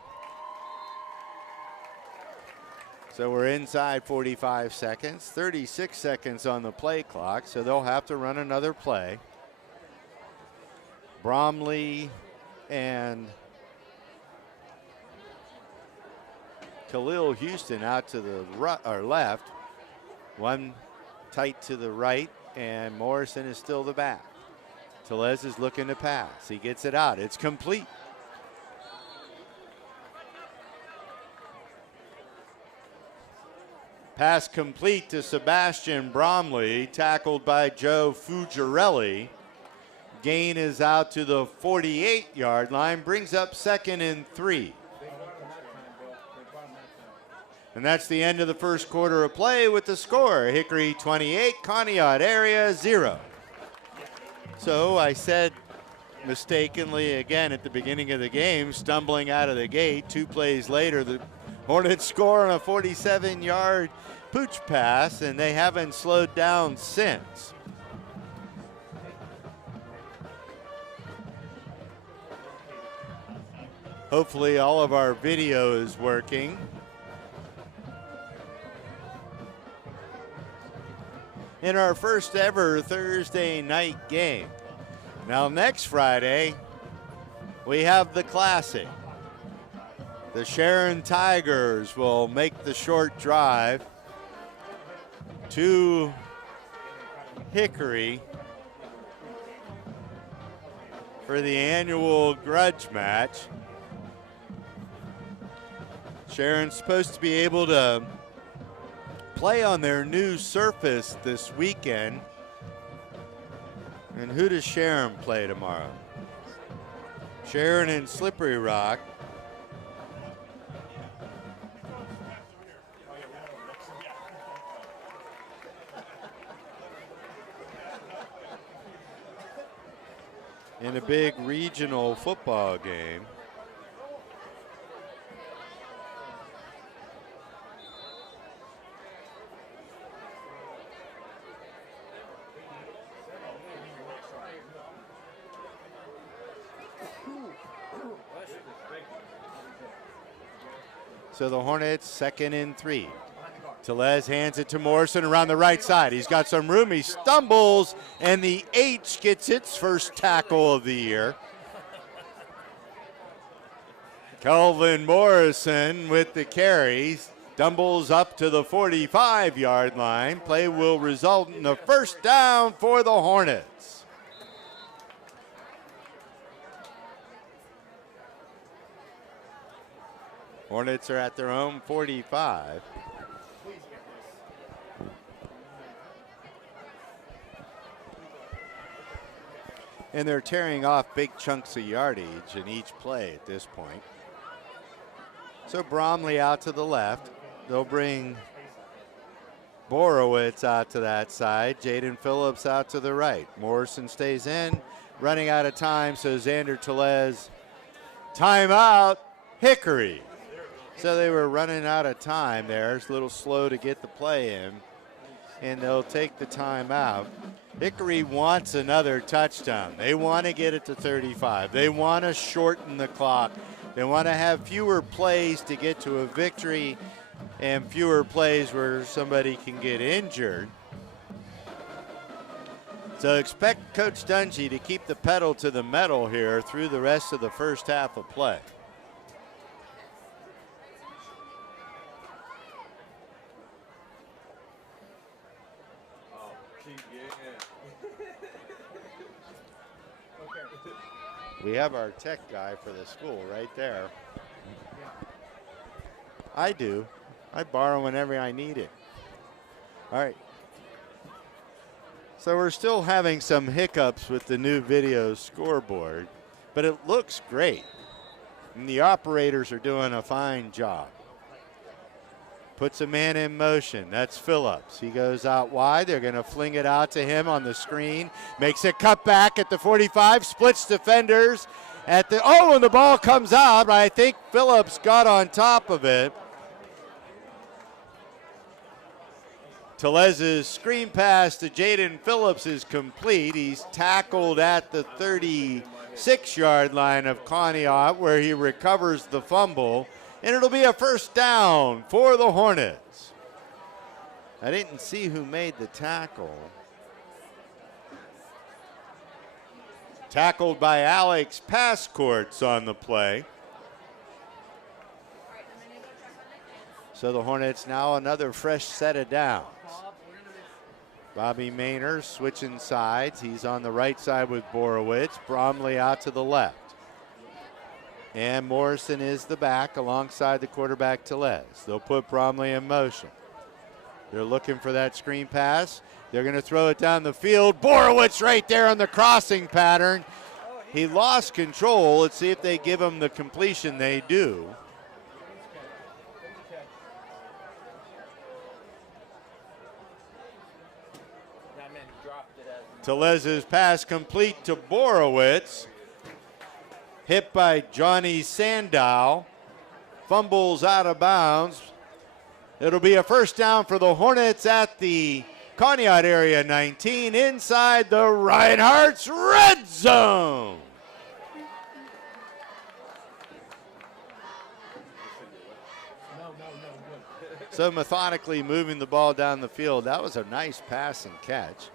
So we're inside 45 seconds, 36 seconds on the play clock, so they'll have to run another play. Bromley and Khalil Houston out to the right or left, one tight to the right, and Morrison is still the back. Telez is looking to pass. He gets it out. It's complete. Pass complete to Sebastian Bromley, tackled by Joe Fugarelli. Gain is out to the 48-yard line, brings up 2nd and 3. And that's the end of the first quarter of play with the score. Hickory 28, Conneaut area 0. So I said mistakenly again at the beginning of the game, stumbling out of the gate. 2 plays later, the Hornets score on a 47-yard pooch pass, and they haven't slowed down since. Hopefully all of our video is working. In our first ever Thursday night game. Now next Friday, we have the Classic. The Sharon Tigers will make the short drive to Hickory for the annual grudge match. Sharon's supposed to be able to play on their new surface this weekend. And who does Sharon play tomorrow? Sharon and Slippery Rock. In a big regional football game. So the Hornets 2nd and 3. Telez hands it to Morrison around the right side. He's got some room. He stumbles, and the H gets its first tackle of the year. Kelvin Morrison with the carries. Dumbles up to the 45-yard line. Play will result in a first down for the Hornets. Hornets are at their own 45. And they're tearing off big chunks of yardage in each play at this point. So Bromley out to the left. They'll bring Borowitz out to that side. Jaden Phillips out to the right. Morrison stays in, running out of time, so Xander Tellez, timeout, Hickory. So they were running out of time there. It's a little slow to get the play in, and they'll take the timeout. Hickory wants another touchdown. They want to get it to 35. They want to shorten the clock. They want to have fewer plays to get to a victory and fewer plays where somebody can get injured. So expect Coach Dungy to keep the pedal to the metal here through the rest of the first half of play. We have our tech guy for the school right there. I do. I borrow whenever I need it. All right. So we're still having some hiccups with the new video scoreboard, but it looks great. And the operators are doing a fine job. Puts a man in motion. That's Phillips. He goes out wide. They're going to fling it out to him on the screen. Makes a cut back at the 45. Splits defenders at the, and the ball comes out. But I think Phillips got on top of it. Tellez's screen pass to Jaden Phillips is complete. He's tackled at the 36-yard line of Conneaut, where he recovers the fumble. And it'll be a first down for the Hornets. I didn't see who made the tackle. Tackled by Alex Pascourts on the play. So the Hornets now another fresh set of downs. Bobby Maynard switching sides. He's on the right side with Borowitz. Bromley out to the left. And Morrison is the back alongside the quarterback Tellez. They'll put Bromley in motion. They're looking for that screen pass. They're going to throw it down the field. Borowitz right there on the crossing pattern. He lost control. Let's see if they give him the completion. They do. Tellez's pass complete to Borowitz. Hit by Johnny Sandow. Fumbles out of bounds. It'll be a first down for the Hornets at the Conneaut area 19 inside the Reinhardt's red zone. So methodically moving the ball down the field. That was a nice pass and catch.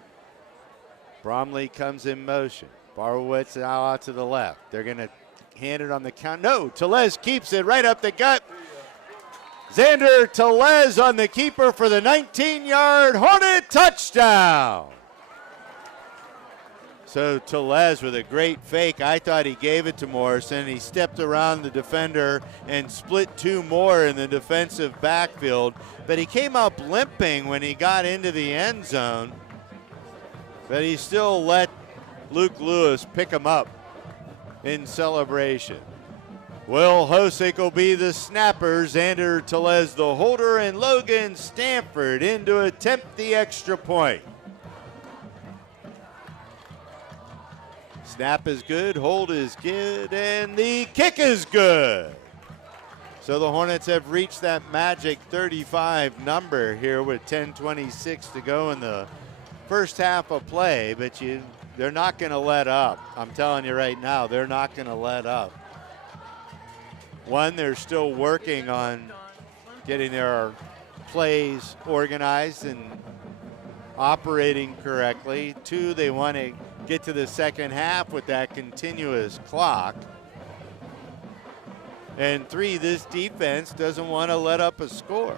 Bromley comes in motion. Borowitz now out to the left. They're going to hand it on the count. No, Tellez keeps it right up the gut. Xander Tellez on the keeper for the 19-yard Hornet touchdown. So Tellez with a great fake. I thought he gave it to Morrison. He stepped around the defender and split two more in the defensive backfield. But he came up limping when he got into the end zone. But he still let Luke Lewis pick him up in celebration. Will Hosick will be the snapper. Xander Tellez the holder, and Logan Stanford in to attempt the extra point. Snap is good, hold is good, and the kick is good. So the Hornets have reached that magic 35 number here with 10:26 to go in the first half of play, but they're not going to let up. I'm telling you right now, they're not going to let up. One, they're still working on getting their plays organized and operating correctly. Two, they want to get to the second half with that continuous clock. And 3, this defense doesn't want to let up a score.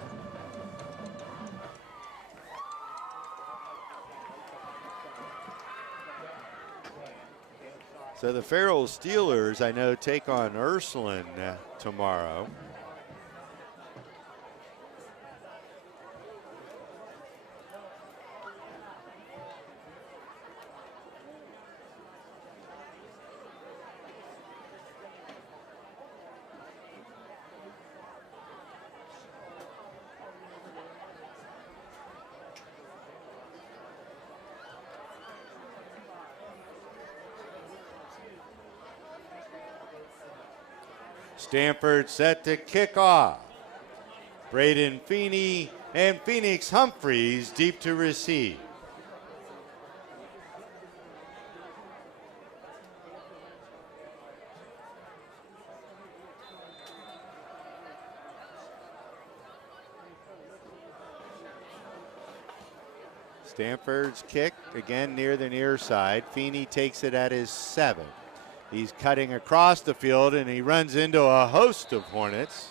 So the Farrell Steelers, I know, take on Ursuline tomorrow. Stanford set to kick off. Braden Feeney and Phoenix Humphreys deep to receive. Stanford's kick, again near the near side. Feeney takes it at his 7. He's cutting across the field and he runs into a host of Hornets.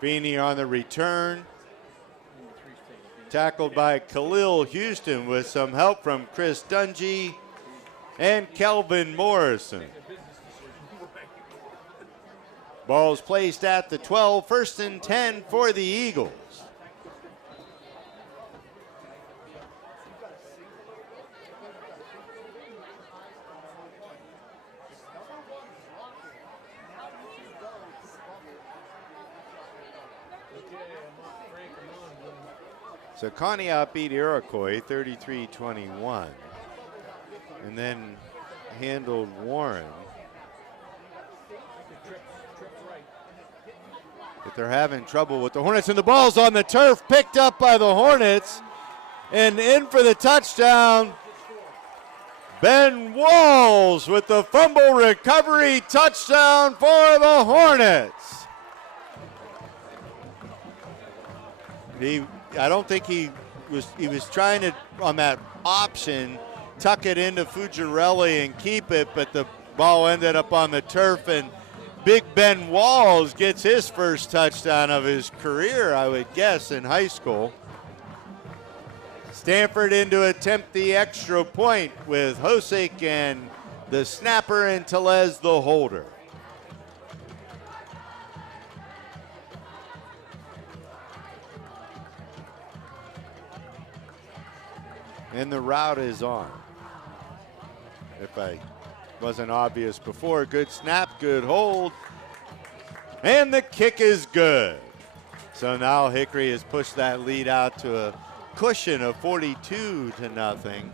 Feeney on the return. Tackled by Khalil Houston with some help from Chris Dungy and Kelvin Morrison. Ball's placed at the 12, 1st and 10 for the Eagles. So Conneaut beat Iroquois 33-21 and then handled Warren. But they're having trouble with the Hornets, and the ball's on the turf, picked up by the Hornets, and in for the touchdown. Ben Walls with the fumble recovery touchdown for the Hornets. I don't think he was trying to, on that option, tuck it into Fucciarelli and keep it, but the ball ended up on the turf, and Big Ben Walls gets his first touchdown of his career, I would guess, in high school. Stanford in to attempt the extra point with Hosek and the snapper and Tellez the holder. And the route is on. If I wasn't obvious before, good snap, good hold. And the kick is good. So now Hickory has pushed that lead out to a cushion of 42-0.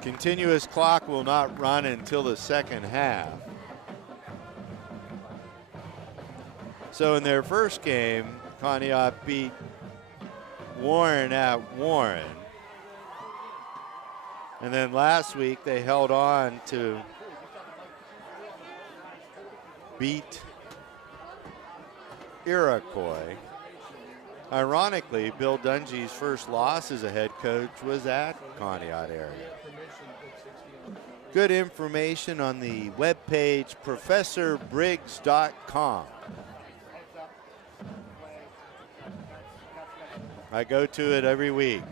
Continuous clock will not run until the second half. So in their first game, Conneaut beat Warren at Warren. And then last week they held on to beat Iroquois. Ironically, Bill Dungy's first loss as a head coach was at Conneaut area. Good information on the webpage professorbriggs.com. I go to it every week.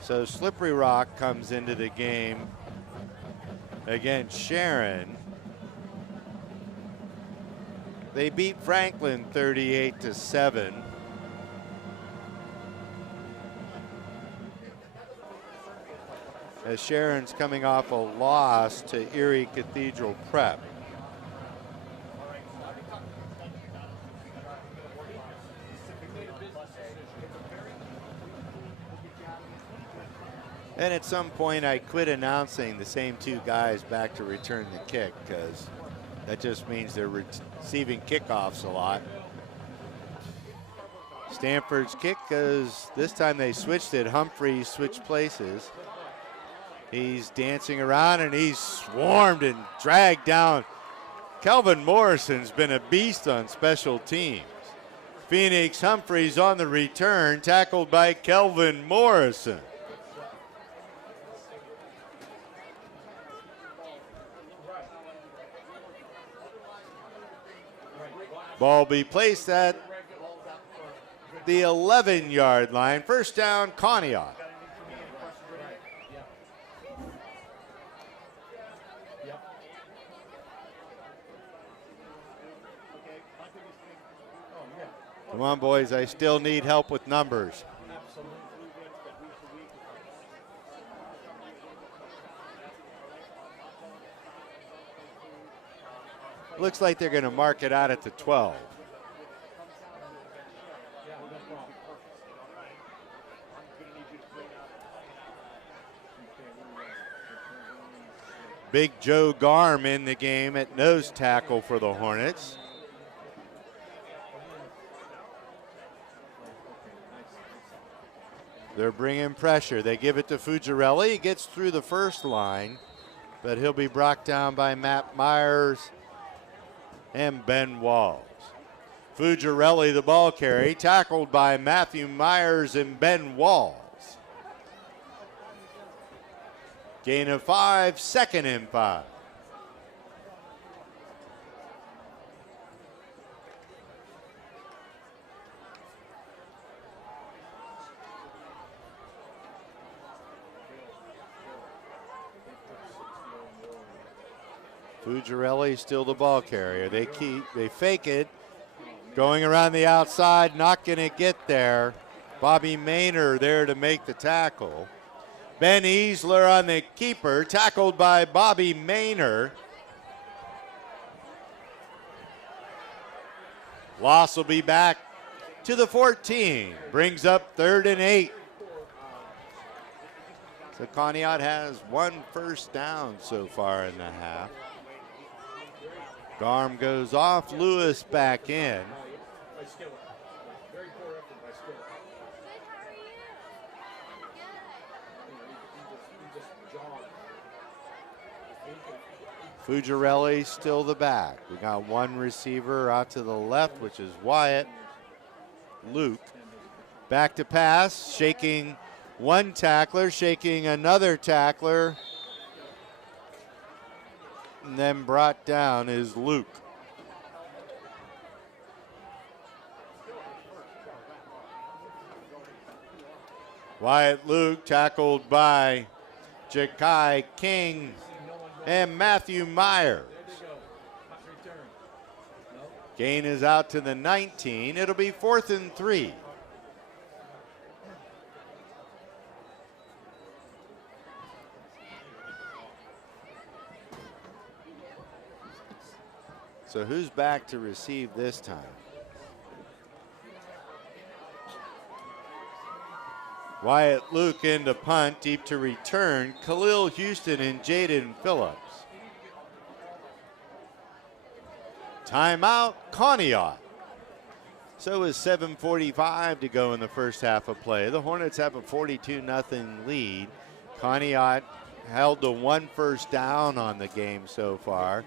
So Slippery Rock comes into the game against Sharon. They beat Franklin 38-7. As Sharon's coming off a loss to Erie Cathedral Prep. And at some point I quit announcing the same two guys back to return the kick, because that just means they're receiving kickoffs a lot. Stanford's kick goes, this time they switched it. Humphrey switched places. He's dancing around and he's swarmed and dragged down. Kelvin Morrison's been a beast on special teams. Phoenix Humphreys on the return, tackled by Kelvin Morrison. Ball be placed at the 11-yard line. First down, Conneaut. Come on, boys, I still need help with numbers. Looks like they're going to mark it out at the 12. Big Joe Garm in the game at nose tackle for the Hornets. They're bringing pressure. They give it to Fugarelli. He gets through the first line, but he'll be brought down by Matt Myers and Ben Walls. Fugarelli, the ball carry, tackled by Matthew Myers and Ben Walls. Gain of 5, 2nd and 5. Fugarelli still the ball carrier. They fake it. Going around the outside, not going to get there. Bobby Maynor there to make the tackle. Ben Easler on the keeper, tackled by Bobby Maynor. Loss will be back to the 14. Brings up 3rd and 8. So Conneaut has 1 first down so far in the half. Garm goes off, Lewis back in. Fugarelli still the back. We got 1 receiver out to the left, which is Wyatt. Luke back to pass, shaking 1 tackler, shaking another tackler. And then brought down is Luke. Wyatt Luke tackled by Jakai King and Matthew Myers. Gain is out to the 19. It'll be 4th and 3. So who's back to receive this time? Wyatt Luke into punt, deep to return. Khalil Houston and Jaden Phillips. Timeout, Conneaut. So is 7:45 to go in the first half of play. The Hornets have a 42-0 lead. Conneaut held to 1 first down on the game so far,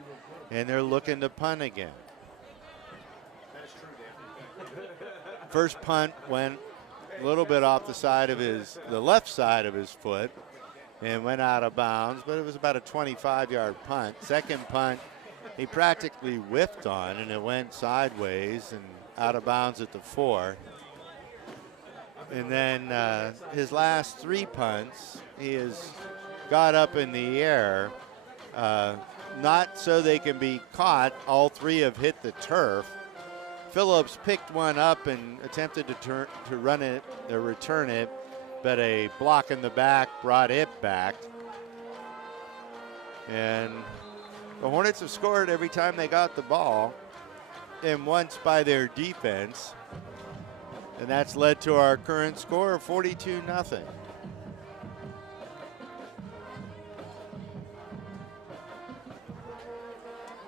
and they're looking to punt again. First punt went a little bit off the left side of his foot and went out of bounds, but it was about a 25-yard punt. Second punt, he practically whiffed on, and it went sideways and out of bounds at the 4. And then his last 3 punts, he has got up in the air, not so they can be caught. All 3 have hit the turf. Phillips picked one up and attempted to run it, or return it, but a block in the back brought it back. And the Hornets have scored every time they got the ball, and once by their defense. And that's led to our current score of 42-0.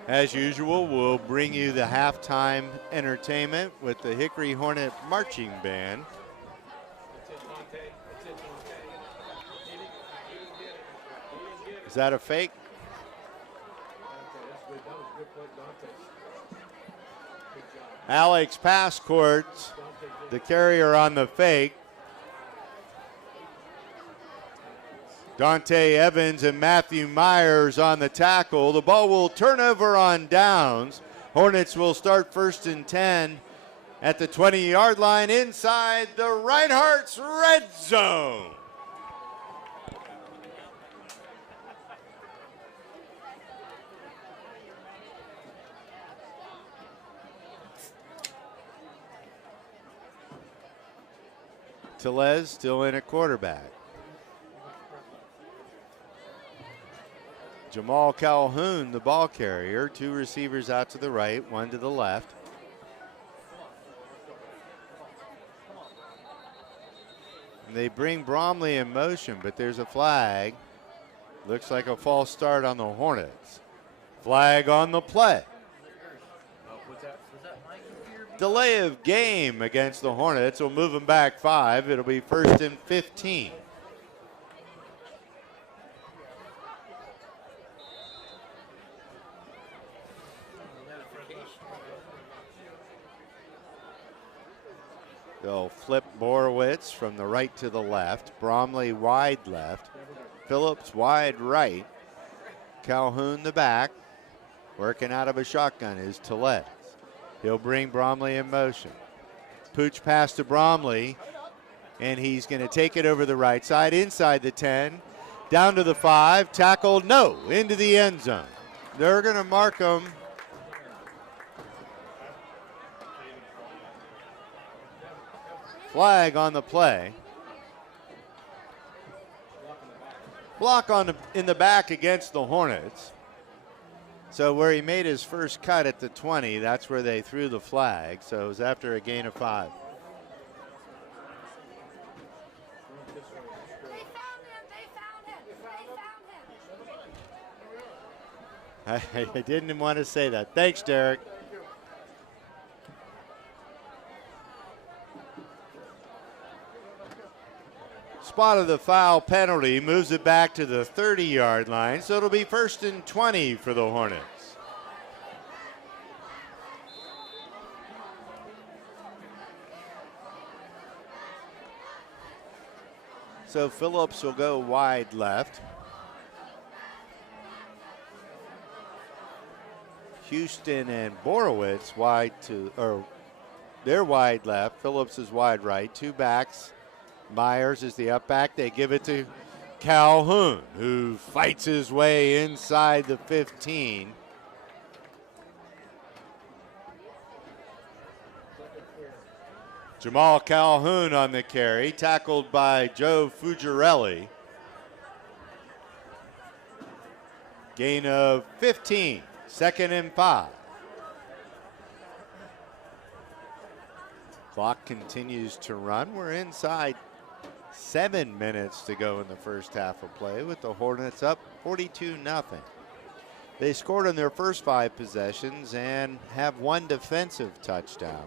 As usual, we'll bring you the halftime entertainment with the Hickory Hornet Marching Band. Is that a fake? Alex Pascourt, the carrier on the fake. Dante Evans and Matthew Myers on the tackle. The ball will turn over on downs. Hornets will start 1st and 10 at the 20-yard line inside the Reinhardt's red zone. Tellez still in at quarterback. Jamal Calhoun, the ball carrier. 2 receivers out to the right, 1 to the left. And they bring Bromley in motion, but there's a flag. Looks like a false start on the Hornets. Flag on the play. Delay of game against the Hornets will move them back 5. It'll be 1st and 15. They'll flip Borowitz from the right to the left. Bromley wide left. Phillips wide right. Calhoun the back. Working out of a shotgun is Tellez. He'll bring Bromley in motion. Pooch pass to Bromley, and he's going to take it over the right side, inside the 10, down to the 5, tackled, no, into the end zone. They're going to mark him. Flag on the play. Block in the back against the Hornets. So where he made his first cut at the 20, that's where they threw the flag. So it was after a gain of 5. I didn't want to say that. Thanks, Derek. Spot of the foul penalty, moves it back to the 30-yard line, so it'll be 1st and 20 for the Hornets. So Phillips will go wide left. Houston and Borowitz they're wide left. Phillips is wide right. 2 backs. Myers is the up back. They give it to Calhoun, who fights his way inside the 15. Jamal Calhoun on the carry, tackled by Joe Fuggerelli. Gain of 15, 2nd and 5. Clock continues to run. We're inside 7 minutes to go in the first half of play with the Hornets up 42-0. They scored on their first 5 possessions and have 1 defensive touchdown.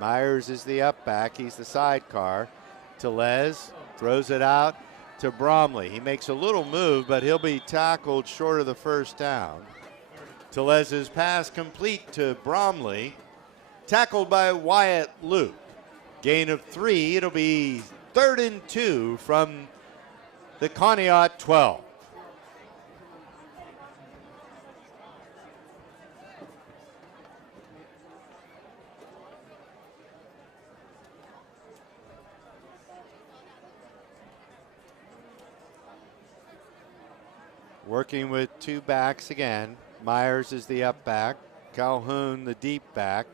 Myers is the up back. He's the sidecar. Tellez throws it out to Bromley. He makes a little move, but he'll be tackled short of the first down. Tellez's pass complete to Bromley. Tackled by Wyatt Luke. Gain of 3. It'll be 3rd and 2 from the Conneaut 12. Working with 2 backs again. Myers is the up back. Calhoun the deep back.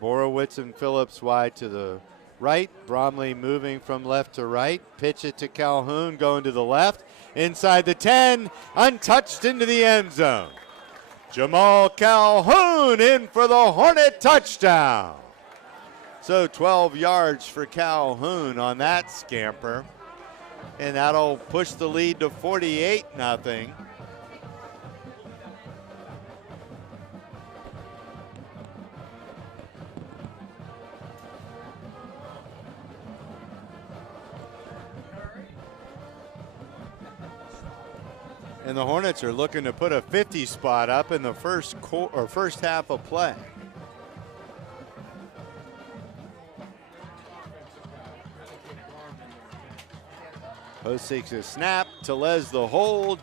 Borowitz and Phillips wide to the right. Bromley moving from left to right. Pitch it to Calhoun going to the left. Inside the 10. Untouched into the end zone. Jamal Calhoun in for the Hornet touchdown. So 12 yards for Calhoun on that scamper. And that'll push the lead to 48-0. And the Hornets are looking to put a 50 spot up in the first half of play. Post takes a snap. Tellez the hold.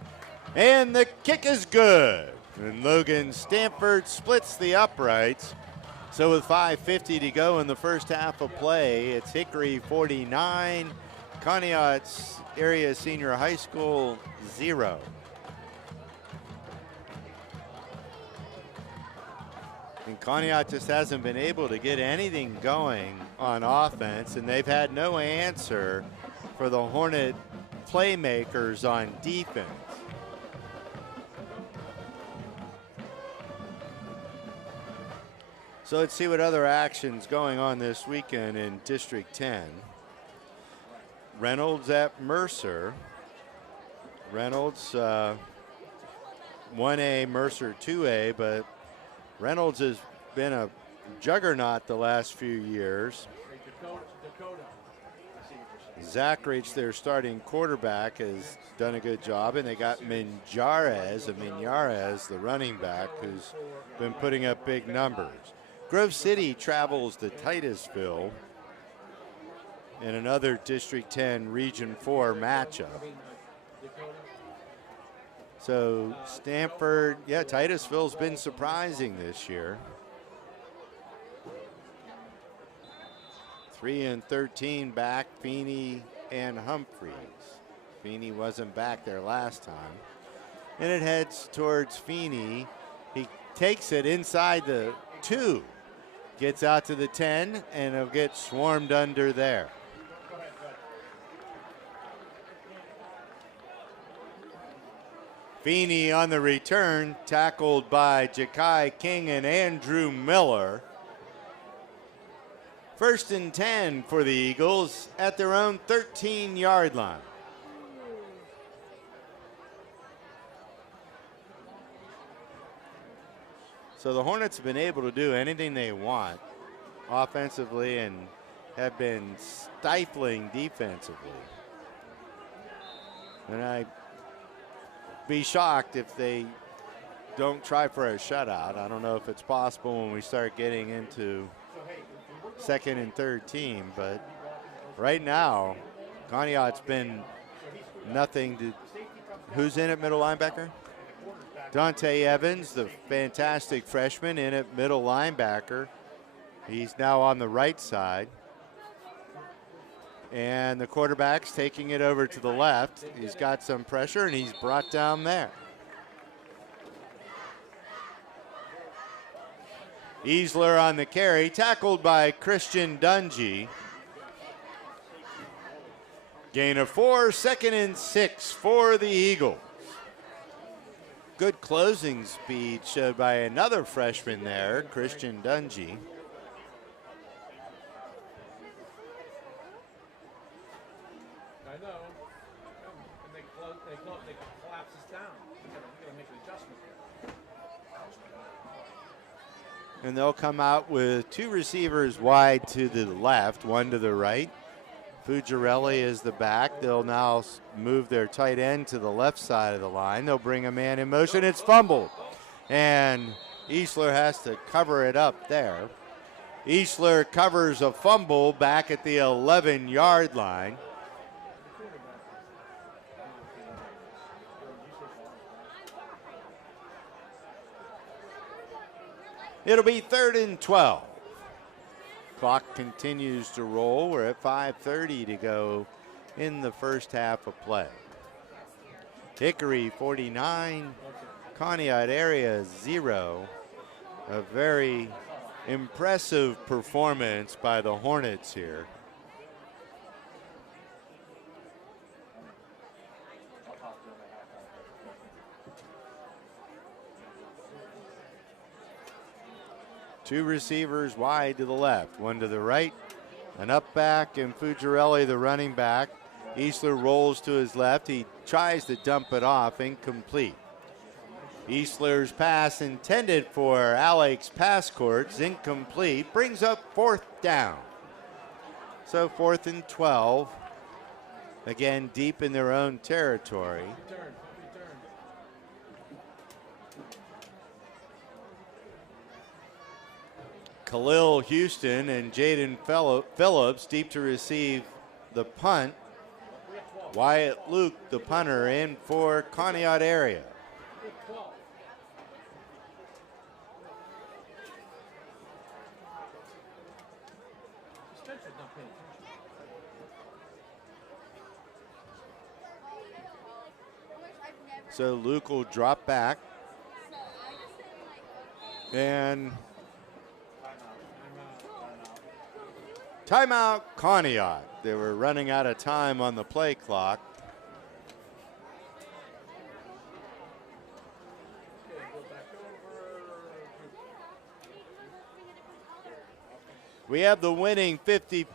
And the kick is good And Logan Stanford splits the uprights. So with 5:50 to go in the first half of play, it's Hickory 49, Conneaut Area Senior High School 0. And Conneaut just hasn't been able to get anything going on offense, and they've had no answer for the Hornet playmakers on defense. So let's see what other action's going on this weekend in District 10. Reynolds at Mercer. Reynolds 1A, Mercer 2A, but Reynolds has been a juggernaut the last few years. Zachary, their starting quarterback, has done a good job, and they got Minyares, the running back, who's been putting up big numbers. Grove City travels to Titusville in another District 10 Region 4 matchup. So Stanford, Titusville's been surprising this year. 3-13 back, Feeney and Humphreys. Feeney wasn't back there last time. And it heads towards Feeney. He takes it inside the 2. Gets out to the 10, and he'll get swarmed under there. Feeney on the return, tackled by Jakai King and Andrew Miller. 1st and 10 for the Eagles at their own 13-yard line. So the Hornets have been able to do anything they want offensively and have been stifling defensively. And I'd be shocked if they don't try for a shutout. I don't know if it's possible when we start getting into second and third team, but right now, Conneaut's been nothing to. Who's in at middle linebacker? Dante Evans, the fantastic freshman, in at middle linebacker. He's now on the right side. And the quarterback's taking it over to the left. He's got some pressure, and he's brought down there. Easler on the carry, tackled by Christian Dungy. Gain of 4, 2nd and 6 for the Eagles. Good closing speed showed by another freshman there, Christian Dungy. I know. And they collapse us down. We gotta make an adjustment here. And they'll come out with 2 receivers wide to the left, 1 to the right. Fugarelli is the back. They'll now move their tight end to the left side of the line. They'll bring a man in motion. It's fumbled. And Easler has to cover it up there. Easler covers a fumble back at the 11-yard line. It'll be 3rd and 12. Clock continues to roll. We're at 5:30 to go in the first half of play. Hickory 49, Conneaut area 0. A very impressive performance by the Hornets here. Two receivers wide to the left, 1 to the right, an up back, and Fugarelli, the running back. Easler rolls to his left. He tries to dump it off, incomplete. Easler's pass intended for Alex Passcourt's incomplete, brings up 4th down. So 4th and 12, again deep in their own territory. Khalil Houston and Jaden Phillips deep to receive the punt. Wyatt Luke, the punter, in for Conneaut area. not paying attention. So Luke will drop back. And timeout, Conneaut. They were running out of time on the play clock. We have the winning 50-50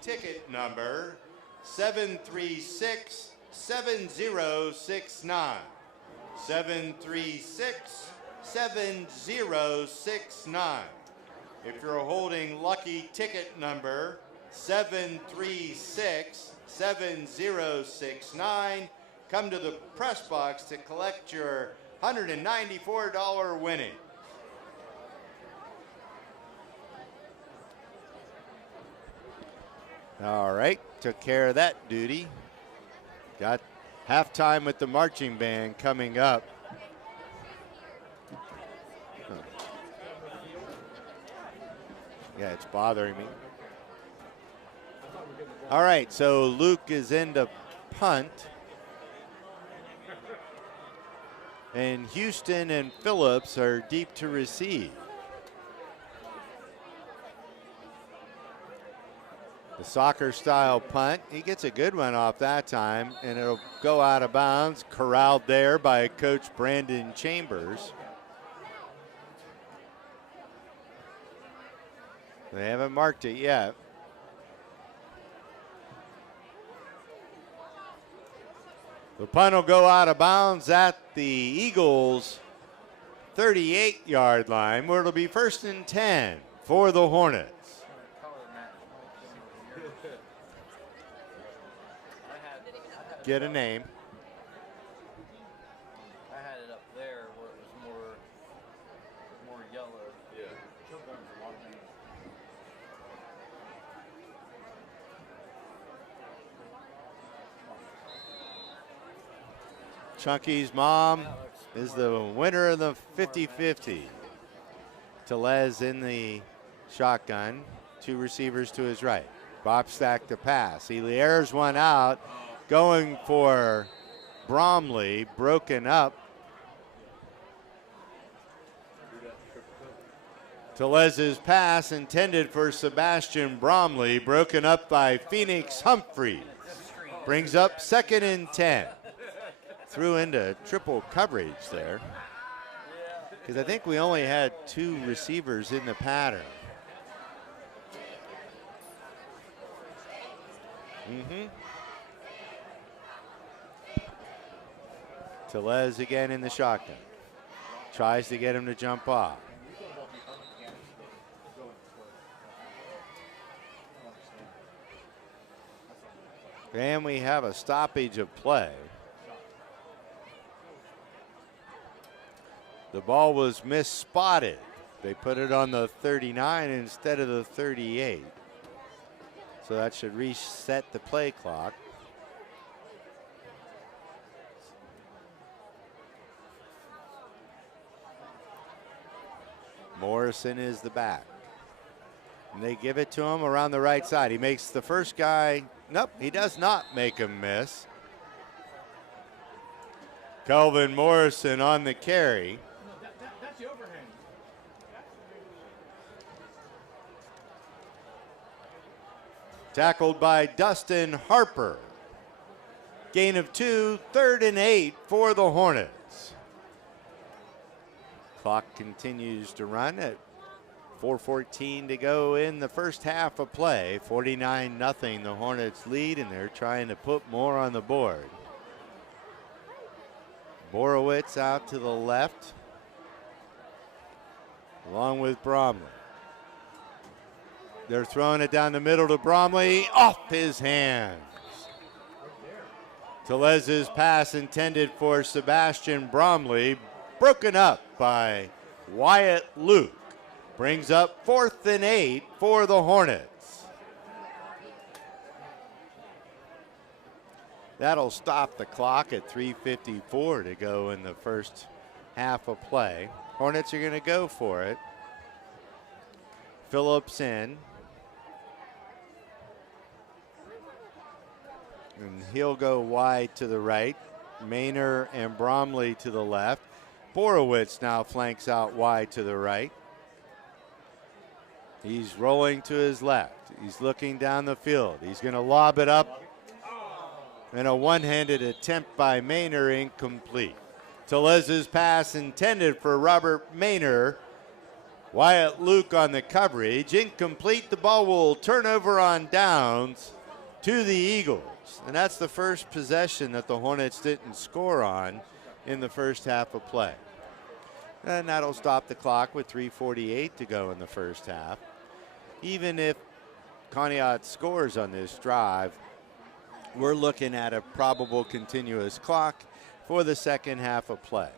ticket number 736-7069. 736-7069. If you're holding lucky ticket number 736-7069, come to the press box to collect your $194 winning. All right, took care of that duty. Got halftime with the marching band coming up. Yeah, it's bothering me. All right, so Luke is in to punt. And Houston and Phillips are deep to receive. The soccer style punt. He gets a good one off that time, and it'll go out of bounds, corralled there by Coach Brandon Chambers. They haven't marked it yet. The punt will go out of bounds at the Eagles' 38-yard line, where it'll be 1st and 10 for the Hornets. Get a name. I had it up there where it was more yellow. Yeah. Chunky's mom is the winner of the 50-50. Telez in the shotgun. 2 receivers to his right. Bob Stack to pass. He airs one out. Going for Bromley, broken up. Telez's pass intended for Sebastian Bromley, broken up by Phoenix Humphreys. Brings up 2nd and 10. Threw into triple coverage there. Because I think we only had 2 receivers in the pattern. Telez again in the shotgun. Tries to get him to jump off. And we have a stoppage of play. The ball was misspotted. They put it on the 39 instead of the 38. So that should reset the play clock. Morrison is the back. And they give it to him around the right side. He makes the first guy, nope, he does not make him miss. Kelvin Morrison on the carry. That's the overhang. Tackled by Dustin Harper. Gain of 2, 3rd and 8 for the Hornets. Clock continues to run at 4:14 to go in the first half of play. 49-0 the Hornets lead, and they're trying to put more on the board. Borowitz out to the left, along with Bromley. They're throwing it down the middle to Bromley, off his hands. Telez's pass intended for Sebastian Bromley, broken up by Wyatt Luke. Brings up 4th and 8 for the Hornets. That'll stop the clock at 3:54 to go in the first half of play. Hornets are going to go for it. Phillips in. And he'll go wide to the right. Maynor and Bromley to the left. Borowitz now flanks out wide to the right. He's rolling to his left. He's looking down the field. He's going to lob it up. And a one-handed attempt by Maynor, incomplete. Telez's pass intended for Robert Maynor. Wyatt Luke on the coverage. Incomplete. The ball will turn over on downs to the Eagles. And that's the first possession that the Hornets didn't score on in the first half of play. And that'll stop the clock with 3:48 to go in the first half. Even if Conneaut scores on this drive, we're looking at a probable continuous clock for the second half of play.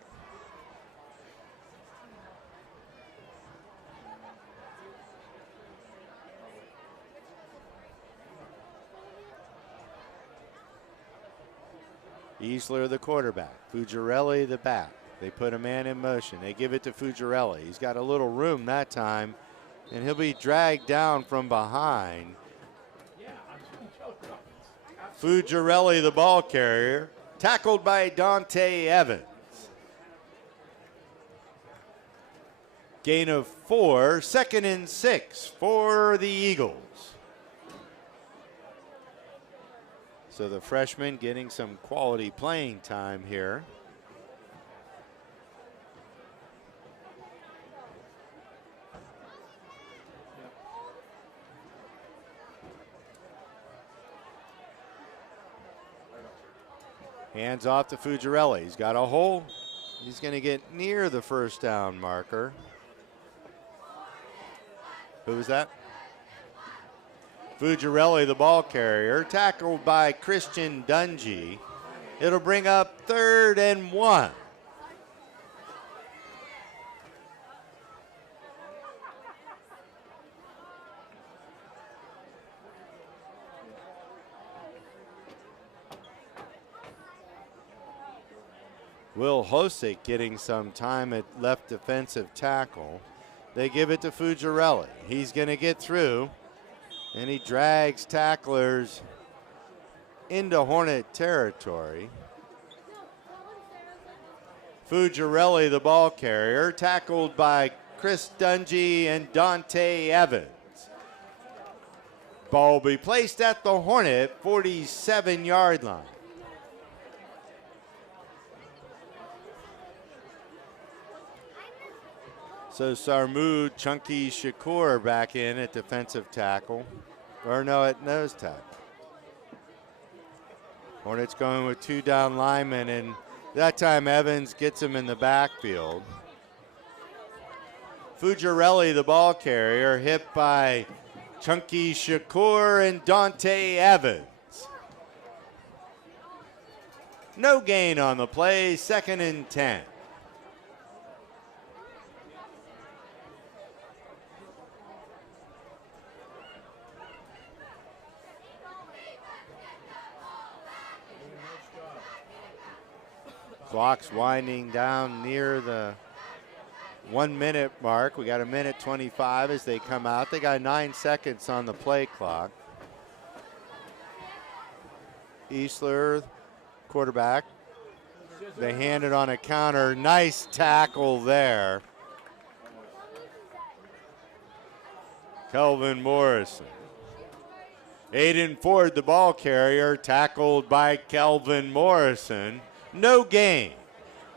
Easler, the quarterback. Fuggerelli, the back. They put a man in motion. They give it to Fuggerelli. He's got a little room that time, and he'll be dragged down from behind. Fuggerelli, the ball carrier, tackled by Dante Evans. Gain of 4, 2nd and 6 for the Eagles. So the freshman getting some quality playing time here. Hands off to Fuggerelli. He's got a hole. He's going to get near the first down marker. Who was that? Fuggerelli, the ball carrier, tackled by Christian Dungy. It'll bring up 3rd and 1. Will Hosick getting some time at left defensive tackle. They give it to Fuggerelli. He's going to get through, and he drags tacklers into Hornet territory. Fuggerelli, the ball carrier, tackled by Chris Dungy and Dante Evans. Ball will be placed at the Hornet 47-yard line. So Sarmud Chunky Shakur back in at defensive tackle. Or no, at nose tackle. Hornets going with 2 down linemen, and that time Evans gets him in the backfield. Fuggerelli, the ball carrier, hit by Chunky Shakur and Dante Evans. No gain on the play, 2nd and 10. Clock's winding down near the 1 minute mark. We got 1:25 as they come out. They got 9 seconds on the play clock. Easler, quarterback. They hand it on a counter. Nice tackle there. Kelvin Morrison. Aiden Ford, the ball carrier, tackled by Kelvin Morrison. No gain.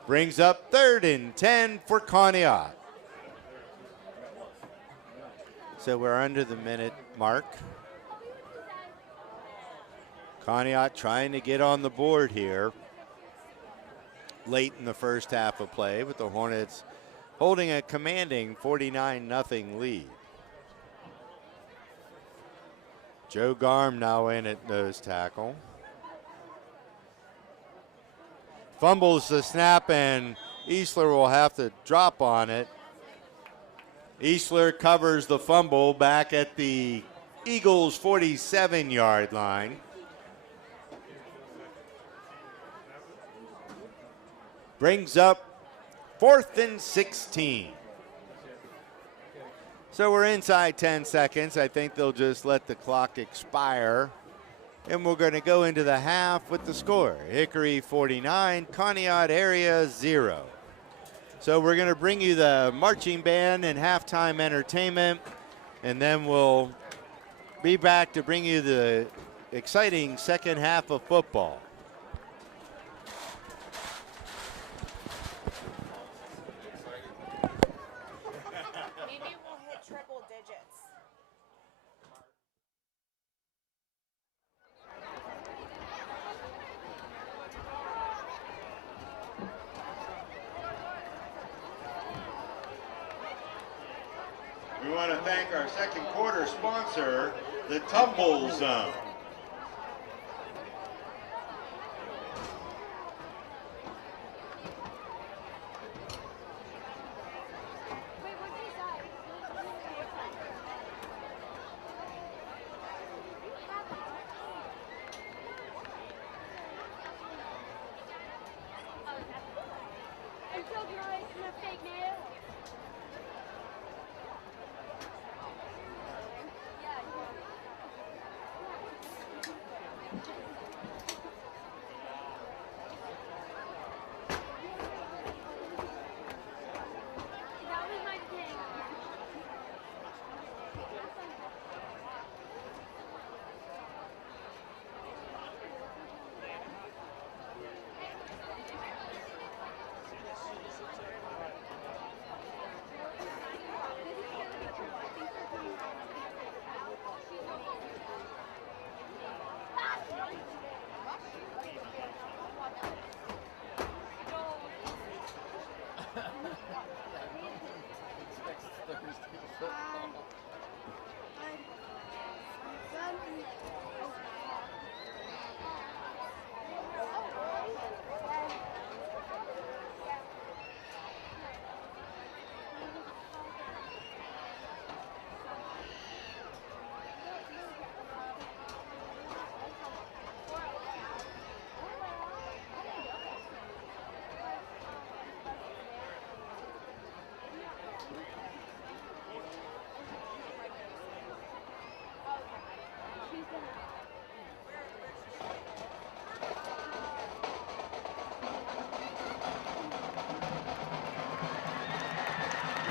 Brings up 3rd and 10 for Conneaut. So we're under the minute mark. Conneaut trying to get on the board here late in the first half of play, with the Hornets holding a commanding 49-0 lead. Joe Garm now in at nose tackle. Fumbles the snap, and Easler will have to drop on it. Easler covers the fumble back at the Eagles' 47-yard line. Brings up 4th and 16. So So we're inside 10 seconds. I think they'll just let the clock expire. And we're going to go into the half with the score. Hickory 49, Conneaut area 0. So we're going to bring you the marching band and halftime entertainment, and then we'll be back to bring you the exciting second half of football. Maybe we'll hit triple digits. We want to thank our second quarter sponsor, the Tumble Zone.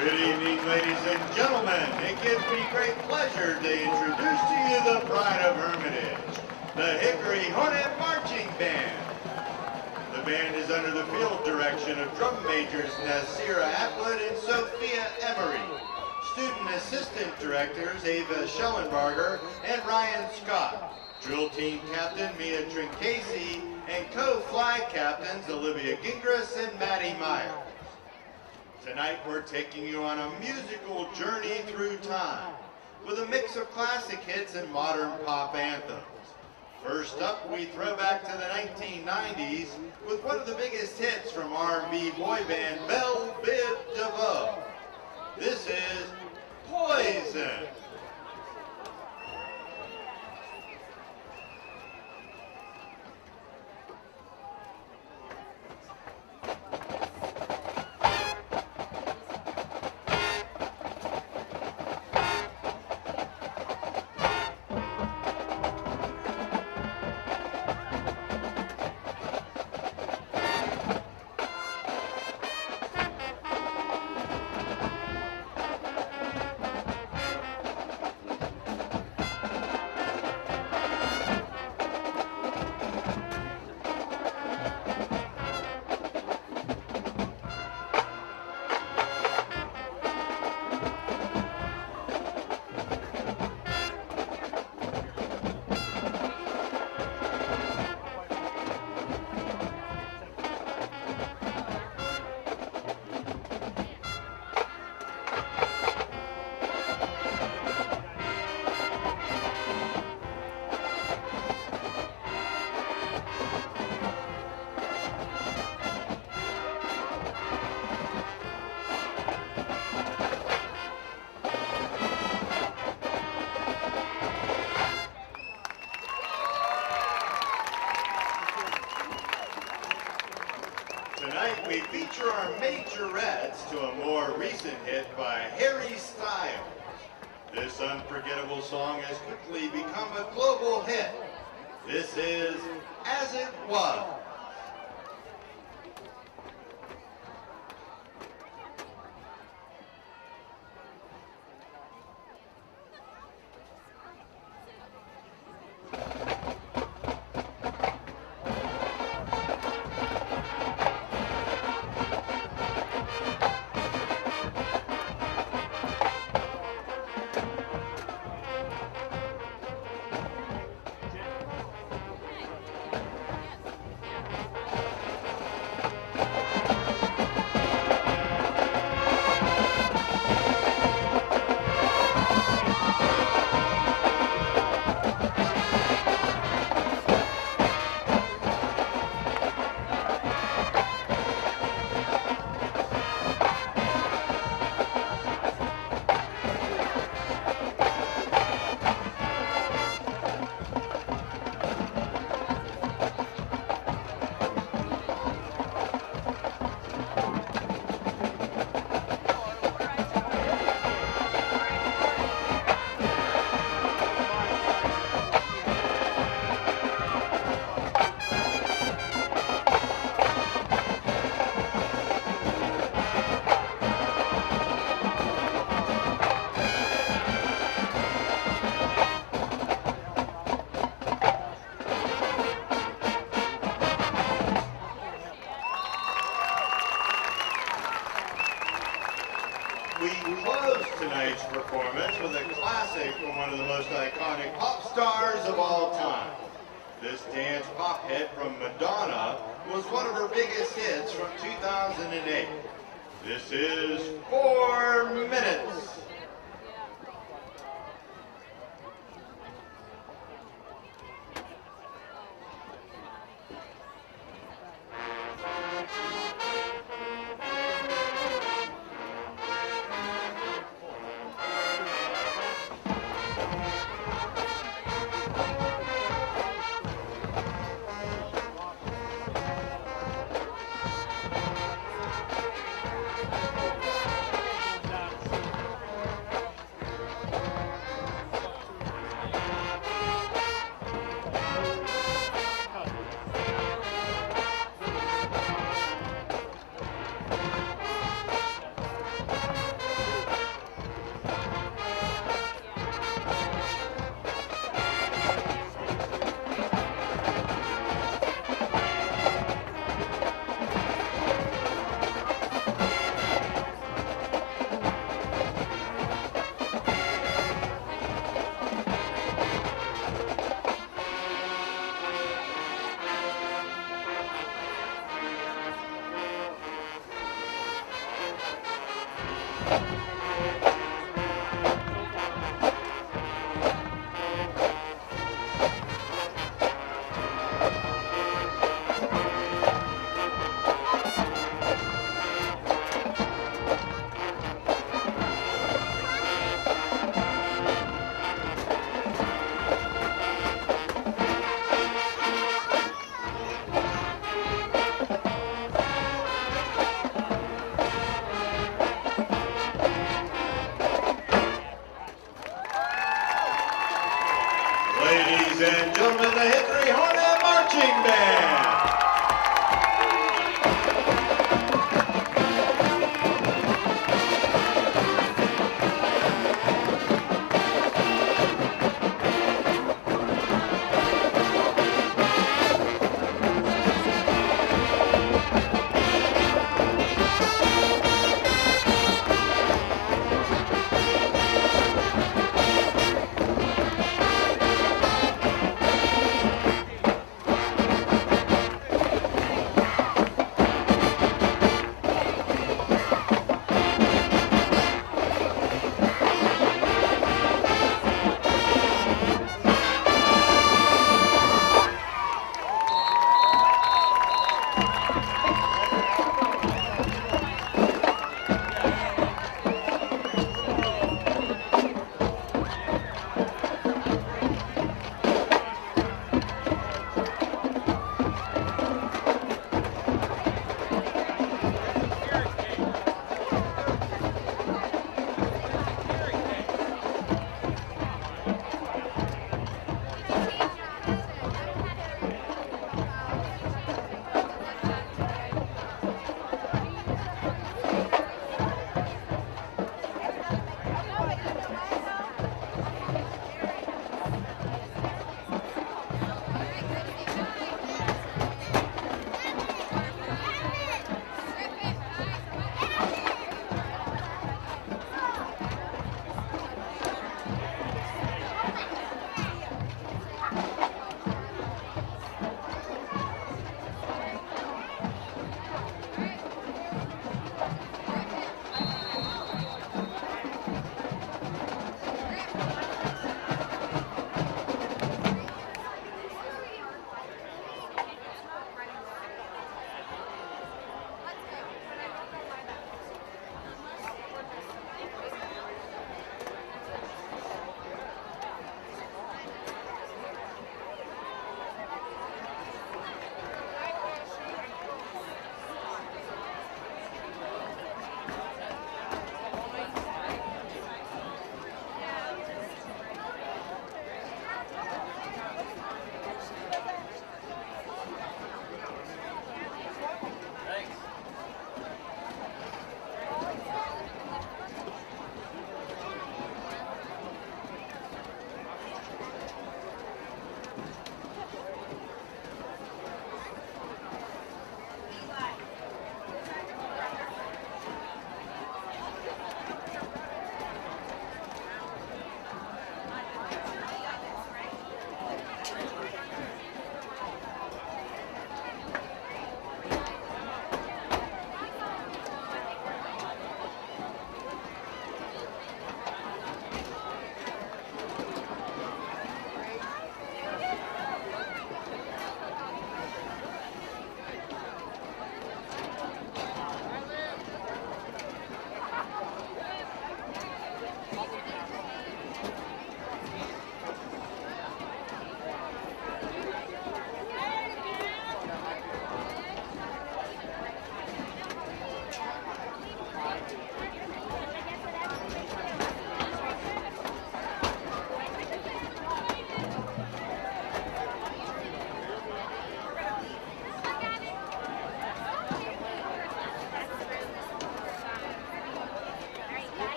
Good evening, ladies and gentlemen. It gives me great pleasure to introduce to you the pride of Hermitage, the Hickory Hornet Marching Band. The band is under the field direction of drum majors Nasira Atwood and Sophia Emery, student assistant directors Ava Schellenbarger and Ryan Scott, drill team captain Mia Trincasi, and co-fly captains Olivia Gingras and Maddie Meyer. Tonight we're taking you on a musical journey through time with a mix of classic hits and modern pop anthems. First up, we throw back to the 1990s with one of the biggest hits from R&B boy band Belle Biv DeVoe. This is Poison. Tonight we feature our majorettes to a more recent hit by Harry Styles. This unforgettable song has quickly become a global hit. This is As It Was. We close tonight's performance with a classic from one of the most iconic pop stars of all time. This dance pop hit from Madonna was one of her biggest hits from 2008. This is 4 Minutes. Ladies and gentlemen, the Hickory Hornet Marching Band.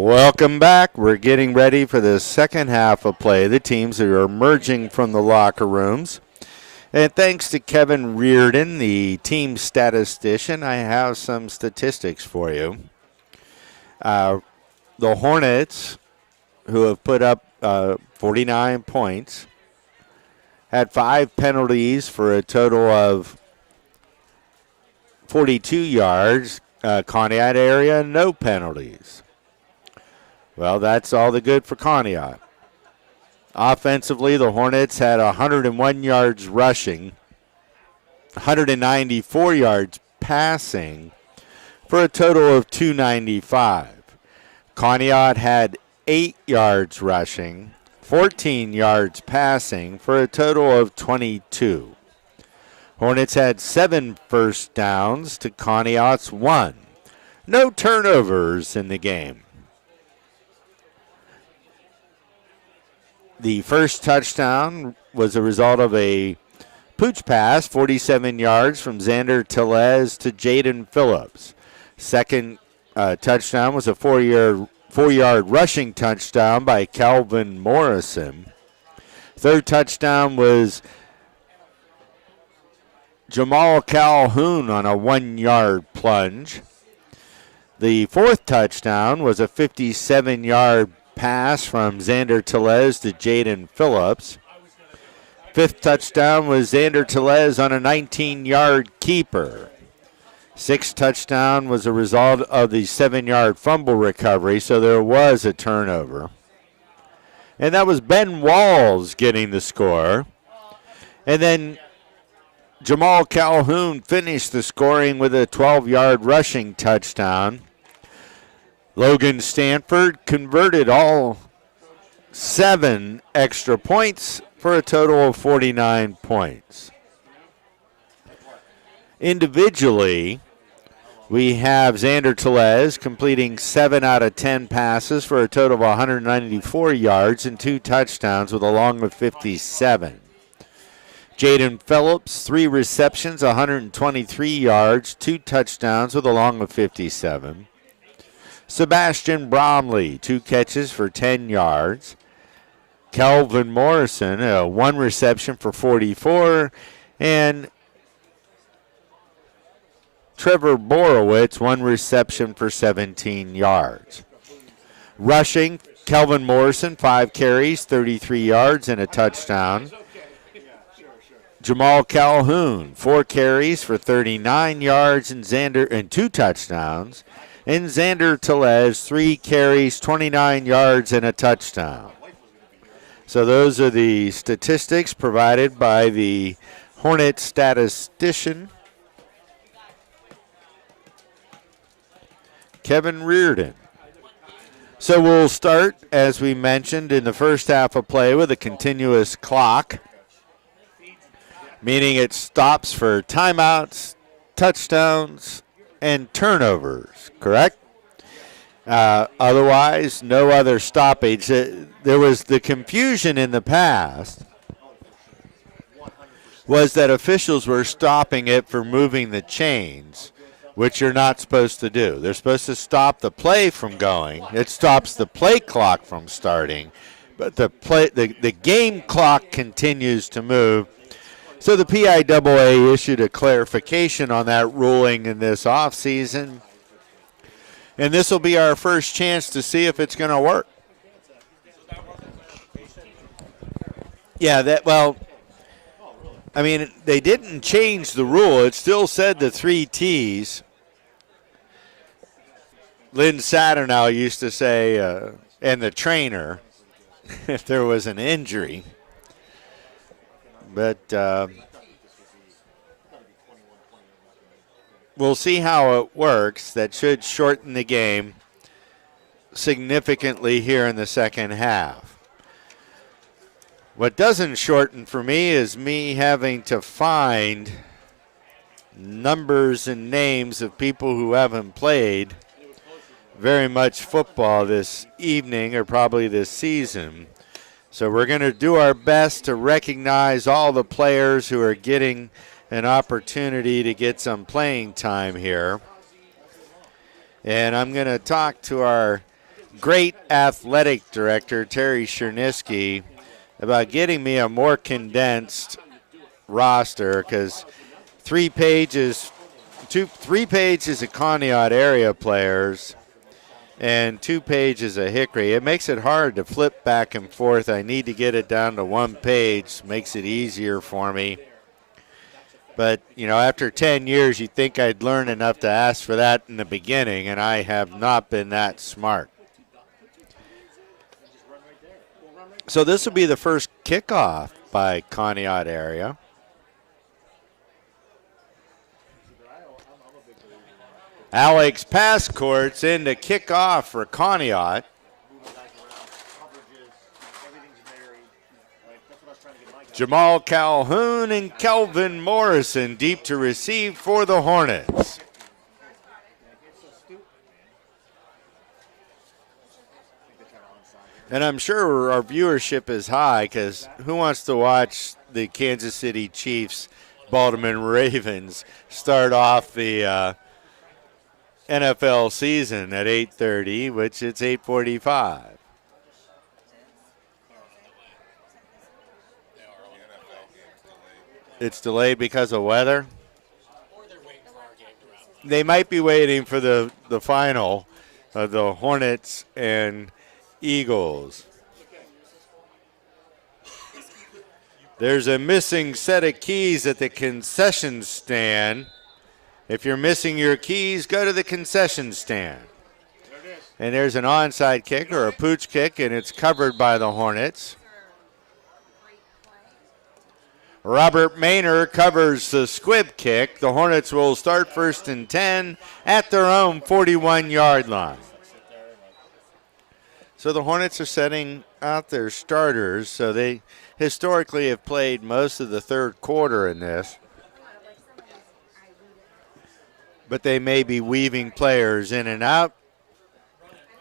Welcome back. We're getting ready for the second half of play. The teams are emerging from the locker rooms. And thanks to Kevin Reardon, the team statistician, I have some statistics for you. The Hornets, who have put up 49 points, had 5 penalties for a total of 42 yards. Conneaut area, no penalties. Well, that's all the good for Conneaut. Offensively, the Hornets had 101 yards rushing, 194 yards passing, for a total of 295. Conneaut had 8 yards rushing, 14 yards passing, for a total of 22. Hornets had 7 first downs to Conneaut's 1. No turnovers in the game. The first touchdown was a result of a pooch pass, 47 yards from Xander Tellez to Jaden Phillips. Second touchdown was a 4-yard rushing touchdown by Calvin Morrison. Third touchdown was Jamal Calhoun on a 1-yard plunge. The fourth touchdown was a 57-yard pass from Xander Tellez to Jaden Phillips. Fifth touchdown was Xander Tellez on a 19-yard keeper. Sixth touchdown was a result of the 7-yard fumble recovery, so there was a turnover. And that was Ben Walls getting the score. And then Jamal Calhoun finished the scoring with a 12-yard rushing touchdown. Logan Stanford converted all 7 extra points for a total of 49 points. Individually, we have Xander Tellez completing 7 out of 10 passes for a total of 194 yards and 2 touchdowns with a long of 57. Jaden Phillips, 3 receptions, 123 yards, 2 touchdowns with a long of 57. Sebastian Bromley, 2 catches for 10 yards. Calvin Morrison, 1 reception for 44. And Trevor Borowitz, 1 reception for 17 yards. Rushing, Calvin Morrison, 5 carries, 33 yards, and a touchdown. Jamal Calhoun, 4 carries for 39 yards and 2 touchdowns. And Xander Tellez, 3 carries, 29 yards, and a touchdown. So those are the statistics provided by the Hornet statistician, Kevin Reardon. So we'll start, as we mentioned, in the first half of play with a continuous clock, meaning it stops for timeouts, touchdowns, and turnovers, correct? Otherwise, no other stoppage. There was the confusion in the past was that officials were stopping it for moving the chains, which you're not supposed to do. They're supposed to stop the play from going. It stops the play clock from starting, but the game clock continues to move. So the PIAA issued a clarification on that ruling in this offseason, and this will be our first chance to see if it's going to work. Yeah, they didn't change the rule. It still said the 3 Ts. Lynn Saturnow used to say, and the trainer, if there was an injury. But we'll see how it works. That should shorten the game significantly here in the second half. What doesn't shorten for me is me having to find numbers and names of people who haven't played very much football this evening or probably this season. So we're going to do our best to recognize all the players who are getting an opportunity to get some playing time here. And I'm going to talk to our great athletic director, Terry Chernisky, about getting me a more condensed roster, because 3 pages of Conneaut area players and 2 pages of Hickory. It makes it hard to flip back and forth. I need to get it down to 1 page. Makes it easier for me. But, after 10 years, you'd think I'd learn enough to ask for that in the beginning, and I have not been that smart. So this will be the first kickoff by Conneaut area. Alex Pascourt's in to kick off for Conneaut. Jamal Calhoun and Kelvin Morrison deep to receive for the Hornets. And I'm sure our viewership is high, because who wants to watch the Kansas City Chiefs, Baltimore Ravens start off the NFL season at 8:30, which it's 8:45. It's delayed because of weather. They might be waiting for the final of the Hornets and Eagles. There's a missing set of keys at the concession stand. If you're missing your keys, go to the concession stand. And there's an onside kick or a pooch kick, and it's covered by the Hornets. Robert Maynor covers the squib kick. The Hornets will start 1st and 10 at their own 41-yard line. So the Hornets are setting out their starters. So they historically have played most of the third quarter in this. But they may be weaving players in and out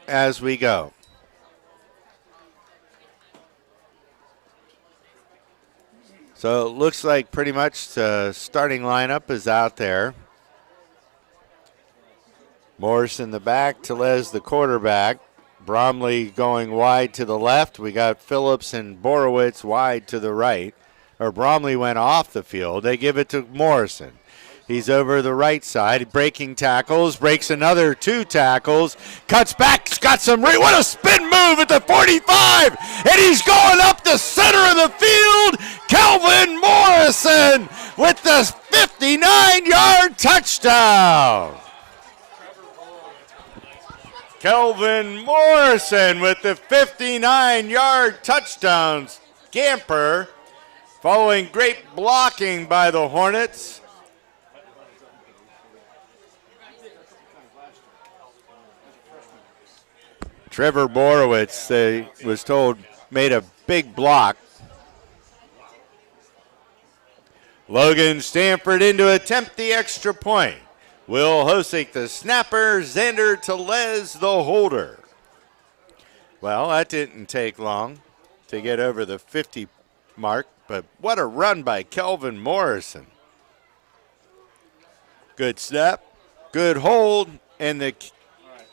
as we go. So it looks like pretty much the starting lineup is out there. Morris in the back, Tellez the quarterback. Bromley going wide to the left. We got Phillips and Borowitz wide to the right. Or Bromley went off the field. They give it to Morrison. He's over the right side, breaking tackles, breaks another 2 tackles, cuts back, got some, what a spin move at the 45, and he's going up the center of the field. Kelvin Morrison with the 59-yard touchdown. Kelvin Morrison with the 59-yard touchdown scamper, following great blocking by the Hornets. Trevor Borowitz, was told, made a big block. Logan Stanford in to attempt the extra point. Will Hosick the snapper, Xander Tellez the holder. Well, that didn't take long to get over the 50 mark, but what a run by Kelvin Morrison. Good snap, good hold, and the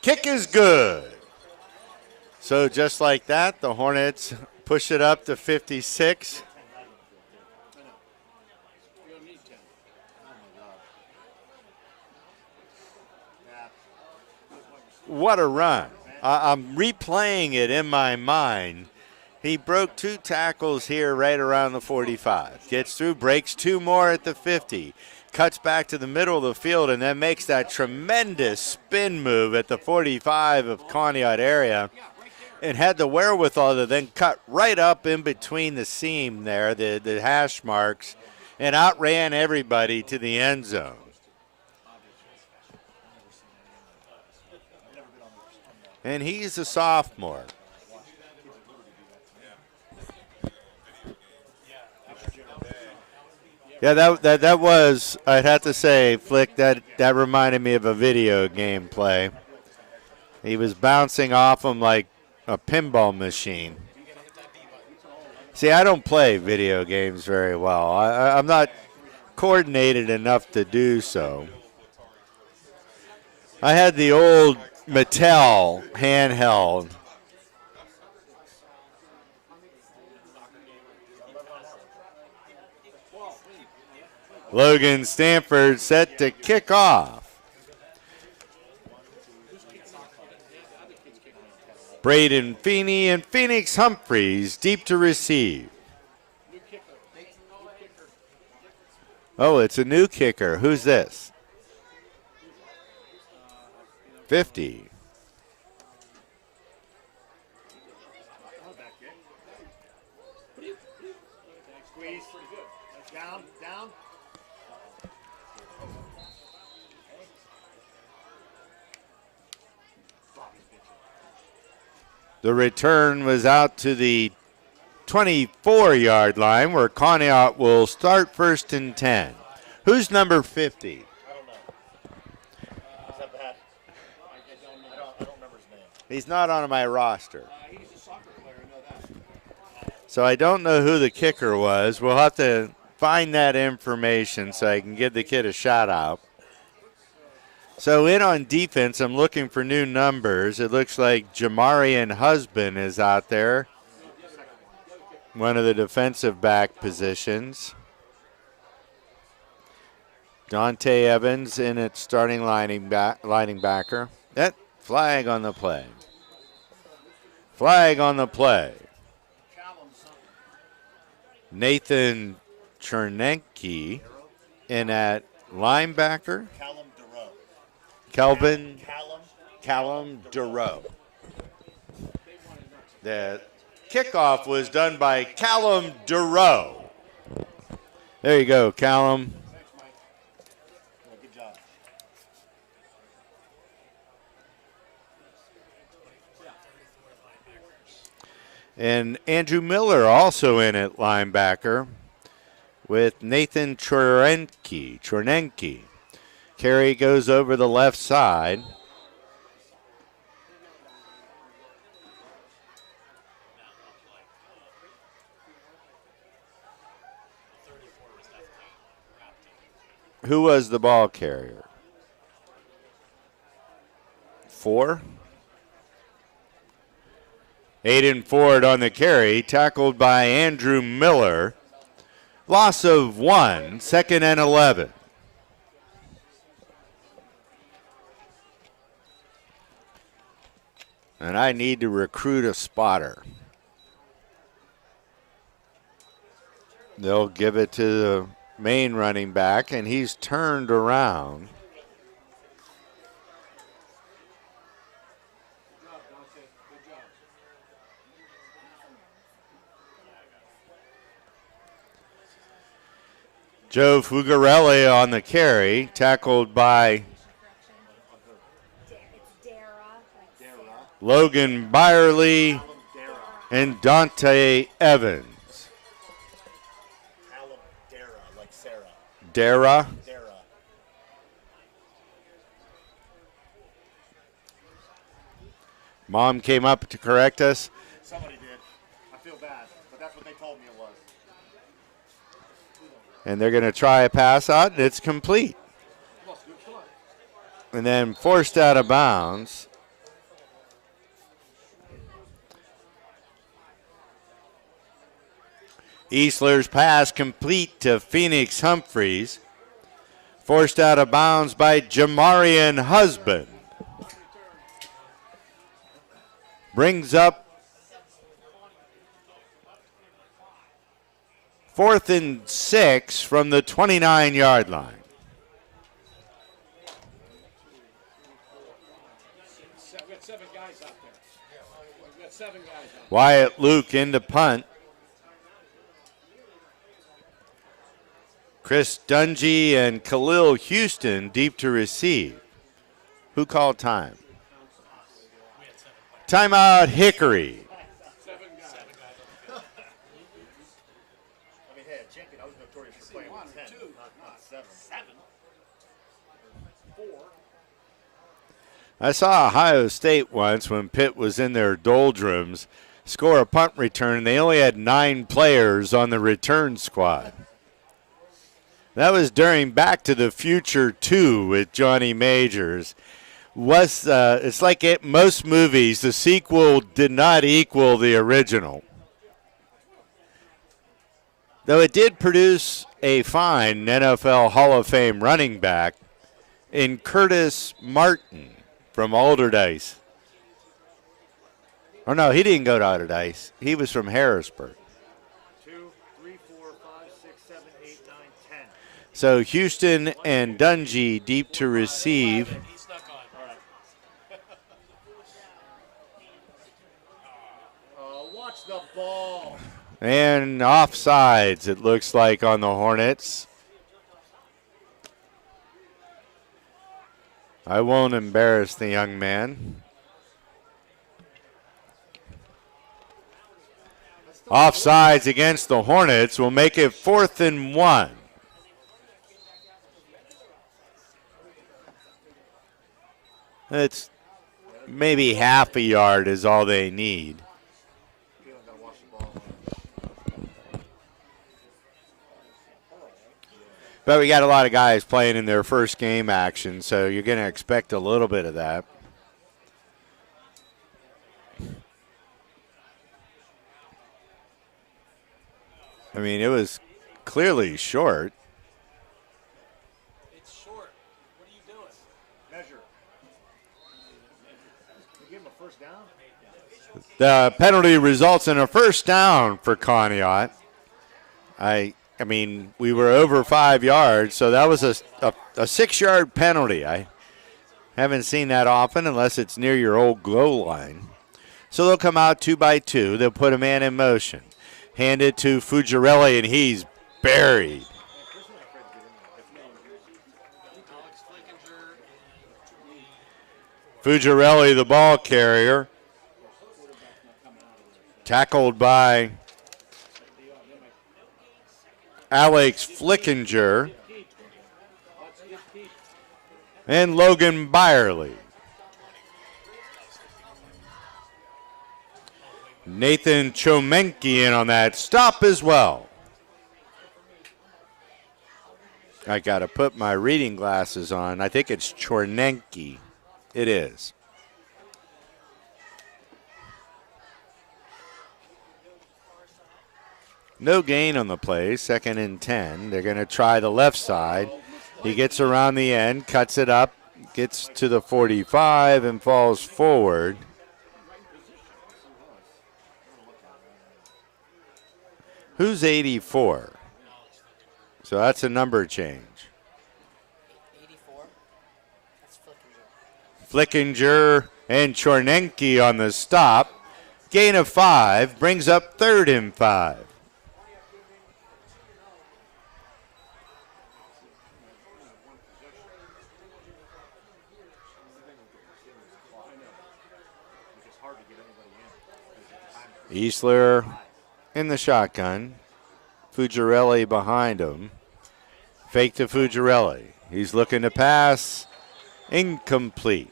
kick is good. So just like that, the Hornets push it up to 56. What a run. I'm replaying it in my mind. He broke 2 tackles here right around the 45. Gets through, breaks 2 more at the 50. Cuts back to the middle of the field and then makes that tremendous spin move at the 45 of Conneaut area. And had the wherewithal to then cut right up in between the seam there, the hash marks, and outran everybody to the end zone. And he's a sophomore. Yeah, that was, I'd have to say, Flick, that reminded me of a video game play. He was bouncing off him like a pinball machine. See, I don't play video games very well. I'm not coordinated enough to do so. I had the old Mattel handheld. Logan Stanford set to kick off. Braden Feeney and Phoenix Humphreys deep to receive. Oh, it's a new kicker. Who's this? 50. Squeeze. Down, down. The return was out to the 24-yard line where Conneaut will start first and 10. Who's number 50? I don't know. Is that bad? I don't remember his name. He's not on my roster. He's a soccer player, I know that. So I don't know who the kicker was. We'll have to find that information so I can give the kid a shout out. So in on defense, I'm looking for new numbers. It looks like Jamarian Husband is out there, one of the defensive back positions. Dante Evans in at starting lining backer. That flag on the play. Flag on the play. Nathan Chernenke in at linebacker. Callum Duro. The kickoff was done by Callum Duro. There you go, Callum. Good job. And Andrew Miller also in at linebacker with Nathan Chernenke. Carry goes over the left side. Who was the ball carrier? 4? Aiden Ford on the carry, tackled by Andrew Miller. Loss of 1, 2nd and 11. And I need to recruit a spotter. They'll give it to the main running back, and he's turned around. Joe Fugarelli on the carry, tackled by Logan Byerly and Dante Evans. Dara. Mom came up to correct us. Somebody did. I feel bad, but that's what they told me it was. And they're going to try a pass out, and it's complete. And then forced out of bounds. Easler's pass complete to Phoenix Humphreys. Forced out of bounds by Jamarian Husband. Brings up 4th and 6 from the 29-yard line. We've got 7 guys out there. We've got 7 guys out there. Wyatt Luke into punt. Chris Dungy and Khalil Houston deep to receive. Who called time? Timeout Hickory. 7 guys. I mean, hey, champion, I was notorious for playing with 10, not 7. 4. I saw Ohio State once when Pitt was in their doldrums score a punt return. They only had 9 players on the return squad. That was during Back to the Future 2 with Johnny Majors. was it's like most movies, the sequel did not equal the original. Though it did produce a fine NFL Hall of Fame running back in Curtis Martin from Alderdice. Oh, no, he didn't go to Alderdice. He was from Harrisburg. 2, 3, 4, 5, 6, 7, 8, 9, 10. So Houston and Dungy deep to receive. Watch the ball. And offsides, it looks like, on the Hornets. I won't embarrass the young man. Offsides against the Hornets will make it 4th and 1. It's maybe half a yard is all they need. But we got a lot of guys playing in their first game action, so you're going to expect a little bit of that. I mean, it was clearly short. It's short. What are you doing? Measure. You give him a first down? The penalty results in a first down for Conneaut. I mean, we were over 5 yards, so that was a 6-yard penalty. I haven't seen that often unless it's near your old goal line. So they'll come out 2 by 2. They'll put a man in motion. Hand it to Fuggerelli, and he's buried. Fuggerelli, the ball carrier, tackled by Alex Flickinger and Logan Byerly. Nathan Chomenki in on that stop as well. I got to put my reading glasses on. I think it's Chornenki. It is. No gain on the play, 2nd and 10. They're going to try the left side. He gets around the end, cuts it up, gets to the 45 and falls forward. Who's 84? So that's a number change. 84. That's Flickinger. Flickinger and Chornenki on the stop. Gain of 5 brings up 3rd and 5. Eastler in the shotgun. Fuggerelli behind him. Fake to Fuggerelli. He's looking to pass. Incomplete.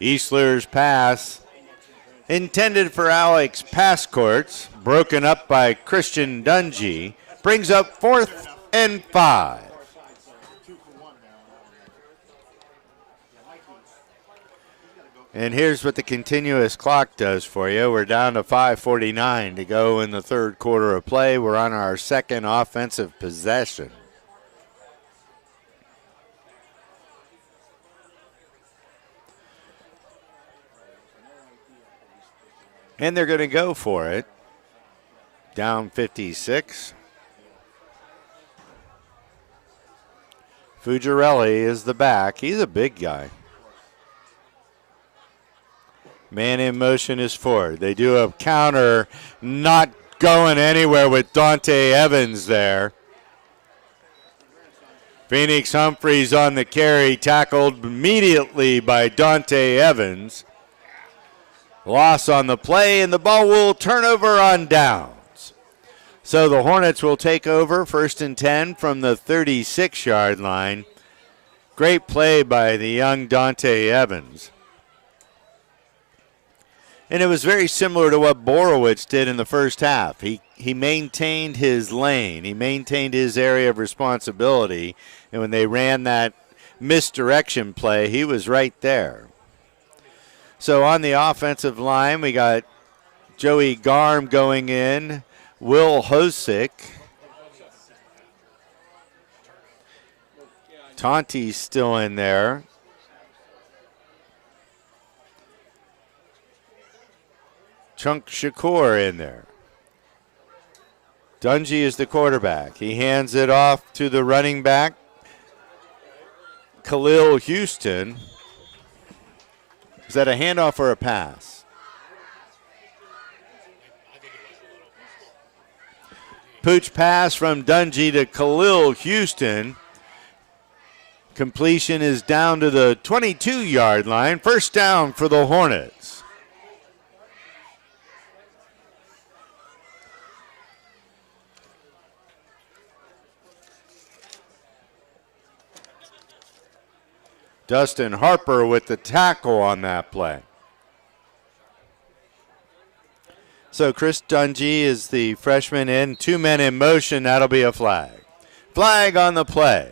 Eastler's pass intended for Alex Pascourts, broken up by Christian Dungy, brings up 4th and 5. And here's what the continuous clock does for you. We're down to 5:49 to go in the 3rd quarter of play. We're on our 2nd offensive possession. And they're going to go for it. Down 56. Fuggerelli is the back. He's a big guy. Man in motion is forward. They do a counter, not going anywhere with Dante Evans there. Phoenix Humphreys on the carry, tackled immediately by Dante Evans. Loss on the play, and the ball will turn over on downs. So the Hornets will take over 1st and 10 from the 36-yard line. Great play by the young Dante Evans. And it was very similar to what Borowitz did in the first half. He maintained his lane. He maintained his area of responsibility. And when they ran that misdirection play. He was right there. So on the offensive line, we got Joey Garm going in, Will Hosick, Tonti's still in there. Chunk Shakur in there. Dungy is the quarterback. He hands it off to the running back, Khalil Houston. Is that a handoff or a pass? Pooch pass from Dungy to Khalil Houston. Completion is down to the 22-yard line. First down for the Hornets. Dustin Harper with the tackle on that play. So Chris Dungy is the freshman in. 2 men in motion. That'll be a flag. Flag on the play.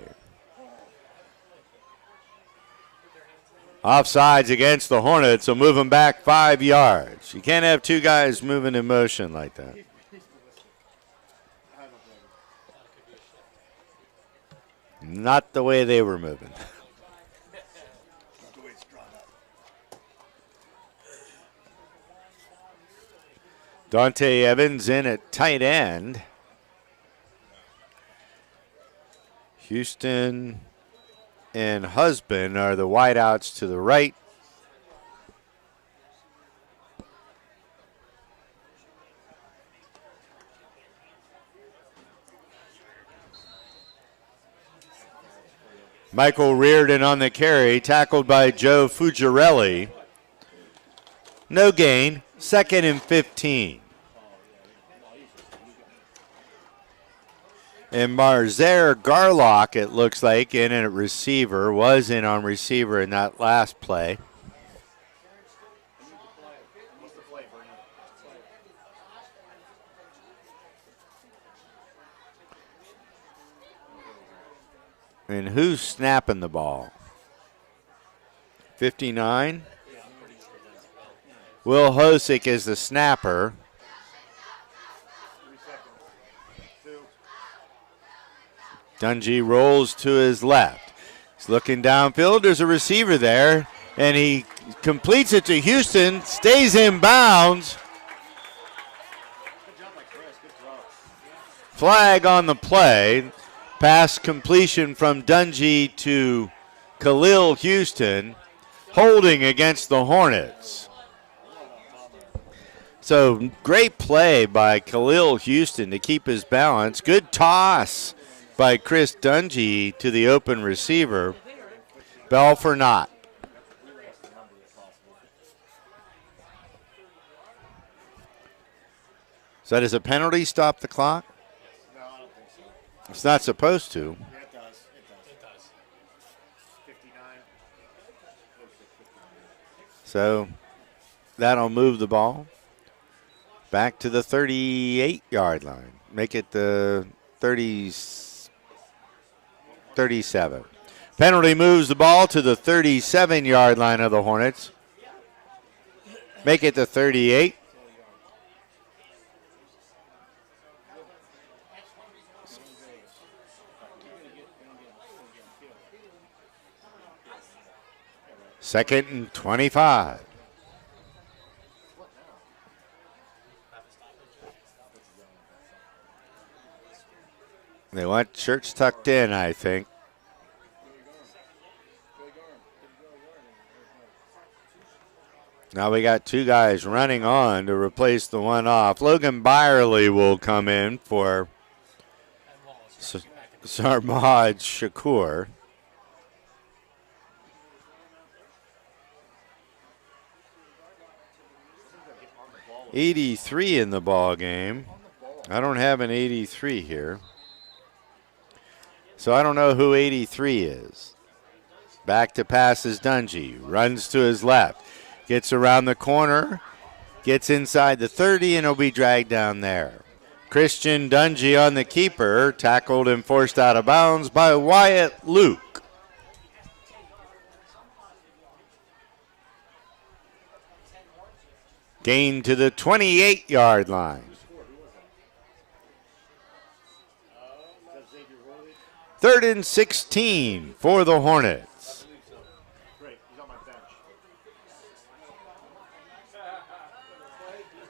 Offsides against the Hornets, so move them back 5 yards. You can't have 2 guys moving in motion like that. Not the way they were moving. Dante Evans in at tight end. Houston and Husband are the wideouts to the right. Michael Reardon on the carry, tackled by Joe Fugarelli. No gain, 2nd and 15. And Marzer Garlock, it looks like, in at receiver, was in on receiver in that last play. And who's snapping the ball? 59. Will Hosick is the snapper. Dungy rolls to his left. He's looking downfield. There's a receiver there, and he completes it to Houston, stays in bounds. Flag on the play. Pass completion from Dungy to Khalil Houston, holding against the Hornets. So great play by Khalil Houston to keep his balance. Good toss by Chris Dungy to the open receiver. Bell for naught. So does a penalty stop the clock? No, I don't think so. It's not supposed to. Yeah, it does. It does. 59. So that'll move the ball back to the 38-yard line. Make it the 37. Penalty moves the ball to the 37-yard line of the Hornets. Make it the 38. Second and 25. They want shirts tucked in, I think. Now we got 2 guys running on to replace the one off. Logan Byerly will come in for Sarmad Shakur. '83 in the ball game. I don't have an 83 here. So I don't know who 83 is. Back to pass is Dungy. Runs to his left. Gets around the corner. Gets inside the 30 and he'll be dragged down there. Christian Dungy on the keeper. Tackled and forced out of bounds by Wyatt Luke. Gain to the 28-yard line. 3rd and 16 for the Hornets.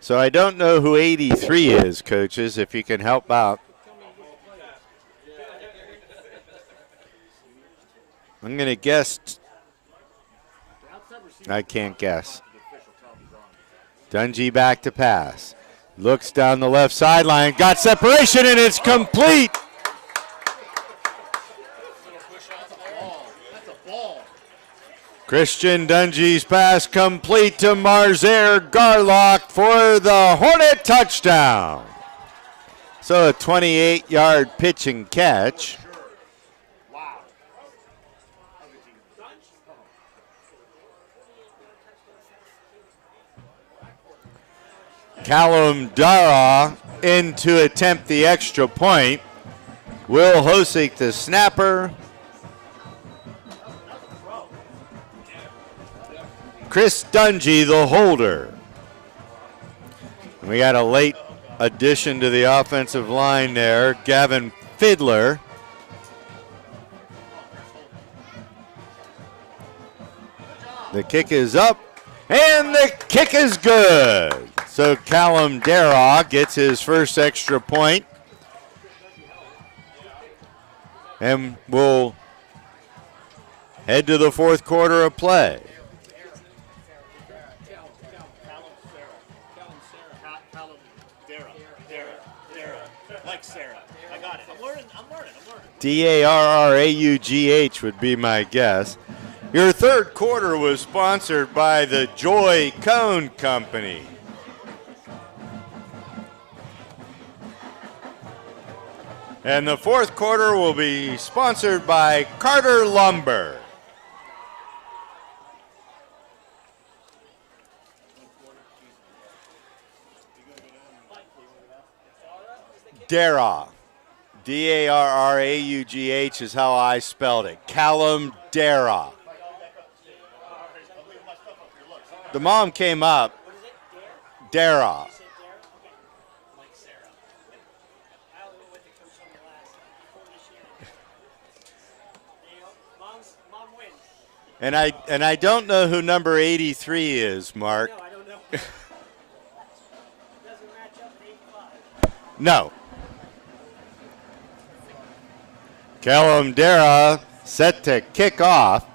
So I don't know who 83 is, coaches, if you can help out. I'm going to guess. I can't guess. Dungy back to pass. Looks down the left sideline. Got separation, and it's complete. Christian Dungy's pass complete to Marzer Garlock for the Hornet touchdown. So a 28-yard pitch and catch. Callum Dara in to attempt the extra point. Will Hosick the snapper. Chris Dungy the holder. We got a late addition to the offensive line there, Gavin Fiddler. The kick is up, and the kick is good. So Callum Dara gets his first extra point. And we'll head to the fourth quarter of play. Darraughh would be my guess. Your third quarter was sponsored by the Joy Cone Company. And the fourth quarter will be sponsored by Carter Lumber. Darraughh. Darraughh is how I spelled it. Callum Darraughh. The mom came up. Darraughh. And I don't know who number 83 is, Mark. No, I don't know. Doesn't match up with 85. No. Callum Darraughh set to kick off.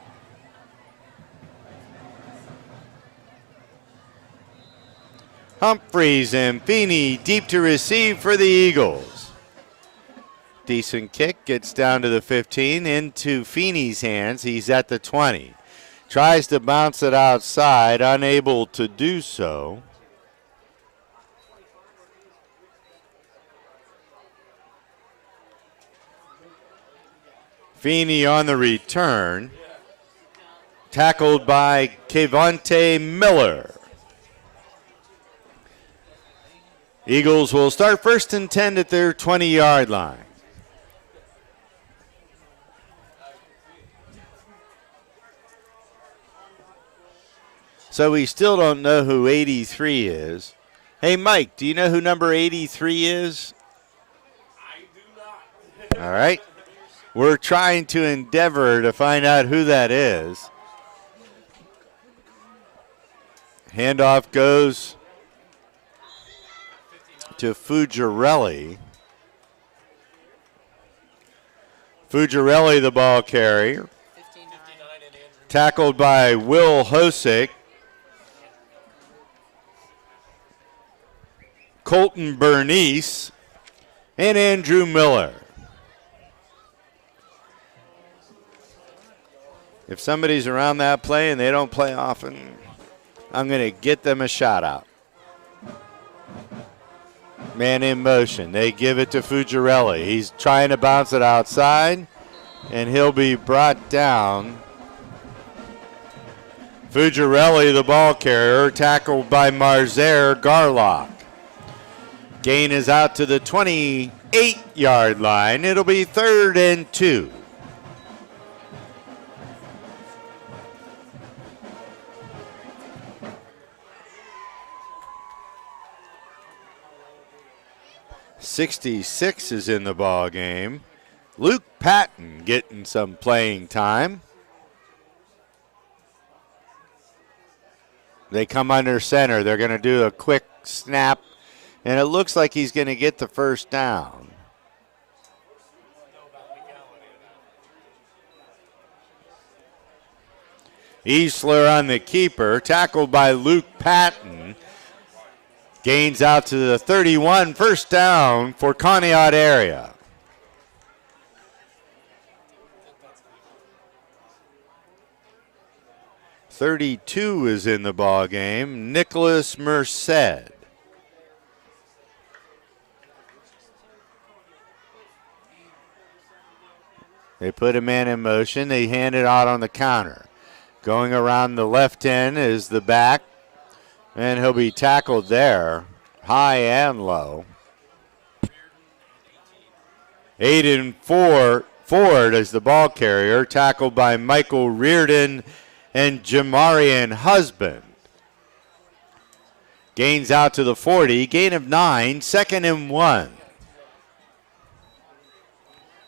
Humphreys and Feeney deep to receive for the Eagles. Decent kick, gets down to the 15, into Feeney's hands. He's at the 20. Tries to bounce it outside, unable to do so. Feeney on the return. Tackled by Kevonte Miller. Eagles will start 1st and 10 at their 20-yard line. So we still don't know who 83 is. Hey, Mike, do you know who number 83 is? I do not. All right. We're trying to endeavor to find out who that is. Handoff goes to Fugarelli. Fugarelli, the ball carrier. Tackled by Will Hosick. Colton Bernice and Andrew Miller. If somebody's around that play and they don't play often, I'm going to get them a shout out. Man in motion. They give it to Fugarelli. He's trying to bounce it outside, and he'll be brought down. Fugarelli, the ball carrier, tackled by Marzer Garlock. Gain is out to the 28-yard line. It'll be 3rd and 2. 66 is in the ball game. Luke Patton getting some playing time. They come under center. They're going to do a quick snap, and it looks like he's going to get the first down. Easler on the keeper, tackled by Luke Patton. Gains out to the 31, first down for Conneaut area. .32 is in the ball game. Nicholas Merced. They put a man in motion. They hand it out on the counter. Going around the left end is the back, and he'll be tackled there, high and low. Aiden Ford is the ball carrier, tackled by Michael Reardon and Jamarian Husband. Gains out to the 40, gain of 9, 2nd and 1.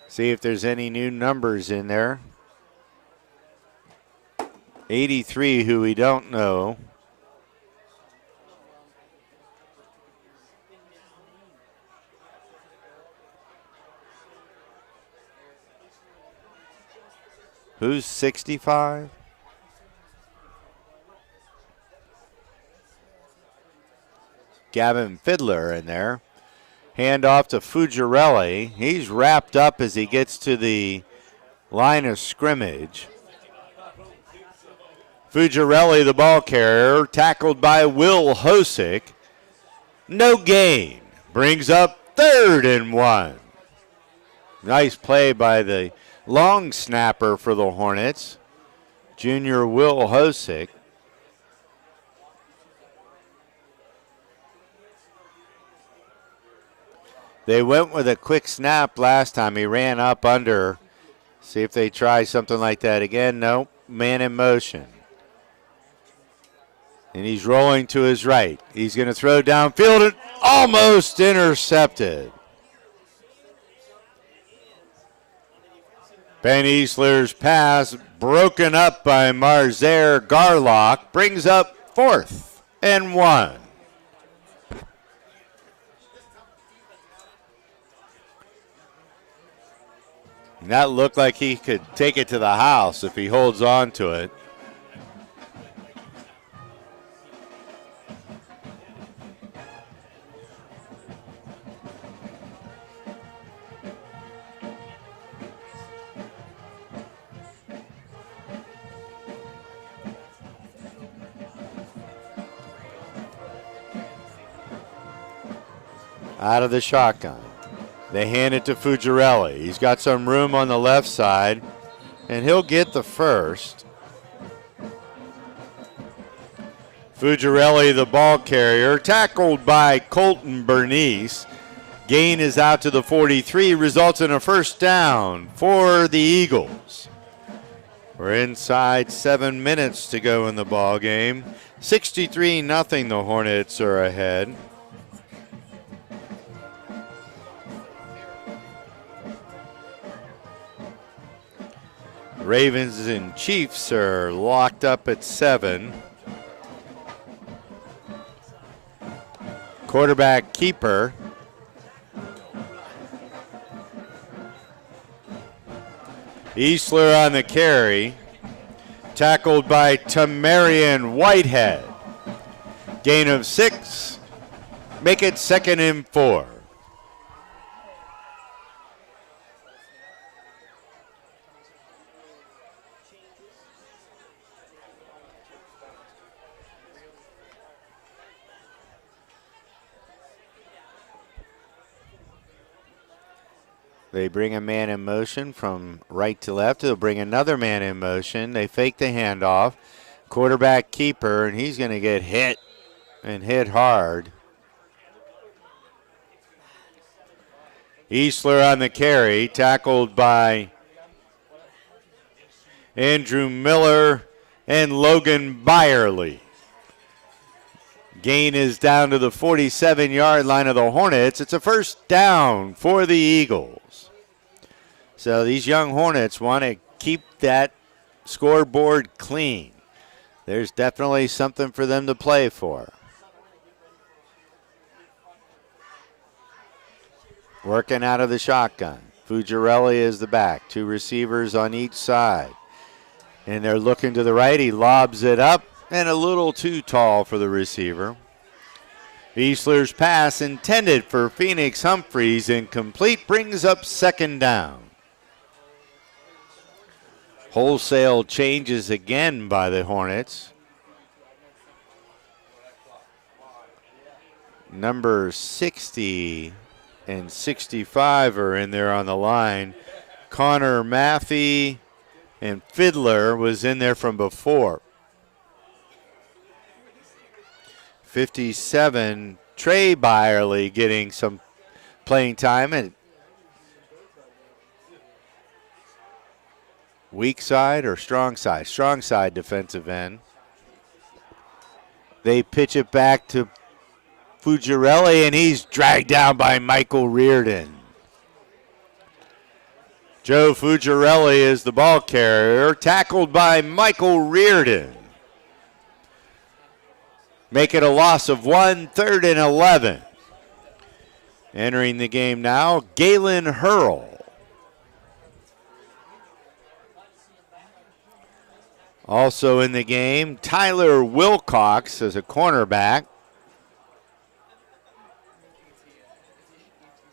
See if there's any new numbers in there. 83, who we don't know. Who's 65? Gavin Fiddler in there. Hand off to Fugarelli. He's wrapped up as he gets to the line of scrimmage. Fugarelli, the ball carrier, tackled by Will Hosick. No gain. Brings up 3rd and 1. Nice play by the long snapper for the Hornets, junior Will Hosick. They went with a quick snap last time. He ran up under. See if they try something like that again. Nope. Man in motion. And he's rolling to his right. He's going to throw downfield and almost intercepted. Ben Easler's pass broken up by Marzer Garlock brings up 4th and 1. And that looked like he could take it to the house if he holds on to it. Out of the shotgun. They hand it to Fugarelli. He's got some room on the left side, and he'll get the first. Fugarelli, the ball carrier, tackled by Colton Bernice. Gain is out to the 43, results in a first down for the Eagles. We're inside 7 minutes to go in the ball game. 63-0, the Hornets are ahead. Ravens and Chiefs are locked up at 7. Quarterback keeper. Easler on the carry. Tackled by Tamarian Whitehead. Gain of 6. Make it 2nd and 4. They bring a man in motion from right to left. They'll bring another man in motion. They fake the handoff. Quarterback keeper, and he's going to get hit and hit hard. Easler on the carry, tackled by Andrew Miller and Logan Byerly. Gain is down to the 47-yard line of the Hornets. It's a first down for the Eagles. So these young Hornets want to keep that scoreboard clean. There's definitely something for them to play for. Working out of the shotgun. Fugarelli is the back. 2 receivers on each side. And they're looking to the right. He lobs it up and a little too tall for the receiver. Easler's pass intended for Phoenix Humphreys, incomplete, brings up second down. Wholesale changes again by the Hornets. Number 60 and 65 are in there on the line. Connor Mathey and Fiddler was in there from before. 57, Trey Byerly getting some playing time, and weak side or strong side? Strong side defensive end. They pitch it back to Fugarelli, and he's dragged down by Michael Reardon. Joe Fugarelli is the ball carrier, tackled by Michael Reardon. Make it a loss of 1, 3rd and 11. Entering the game now, Galen Hurl. Also in the game, Tyler Wilcox as a cornerback.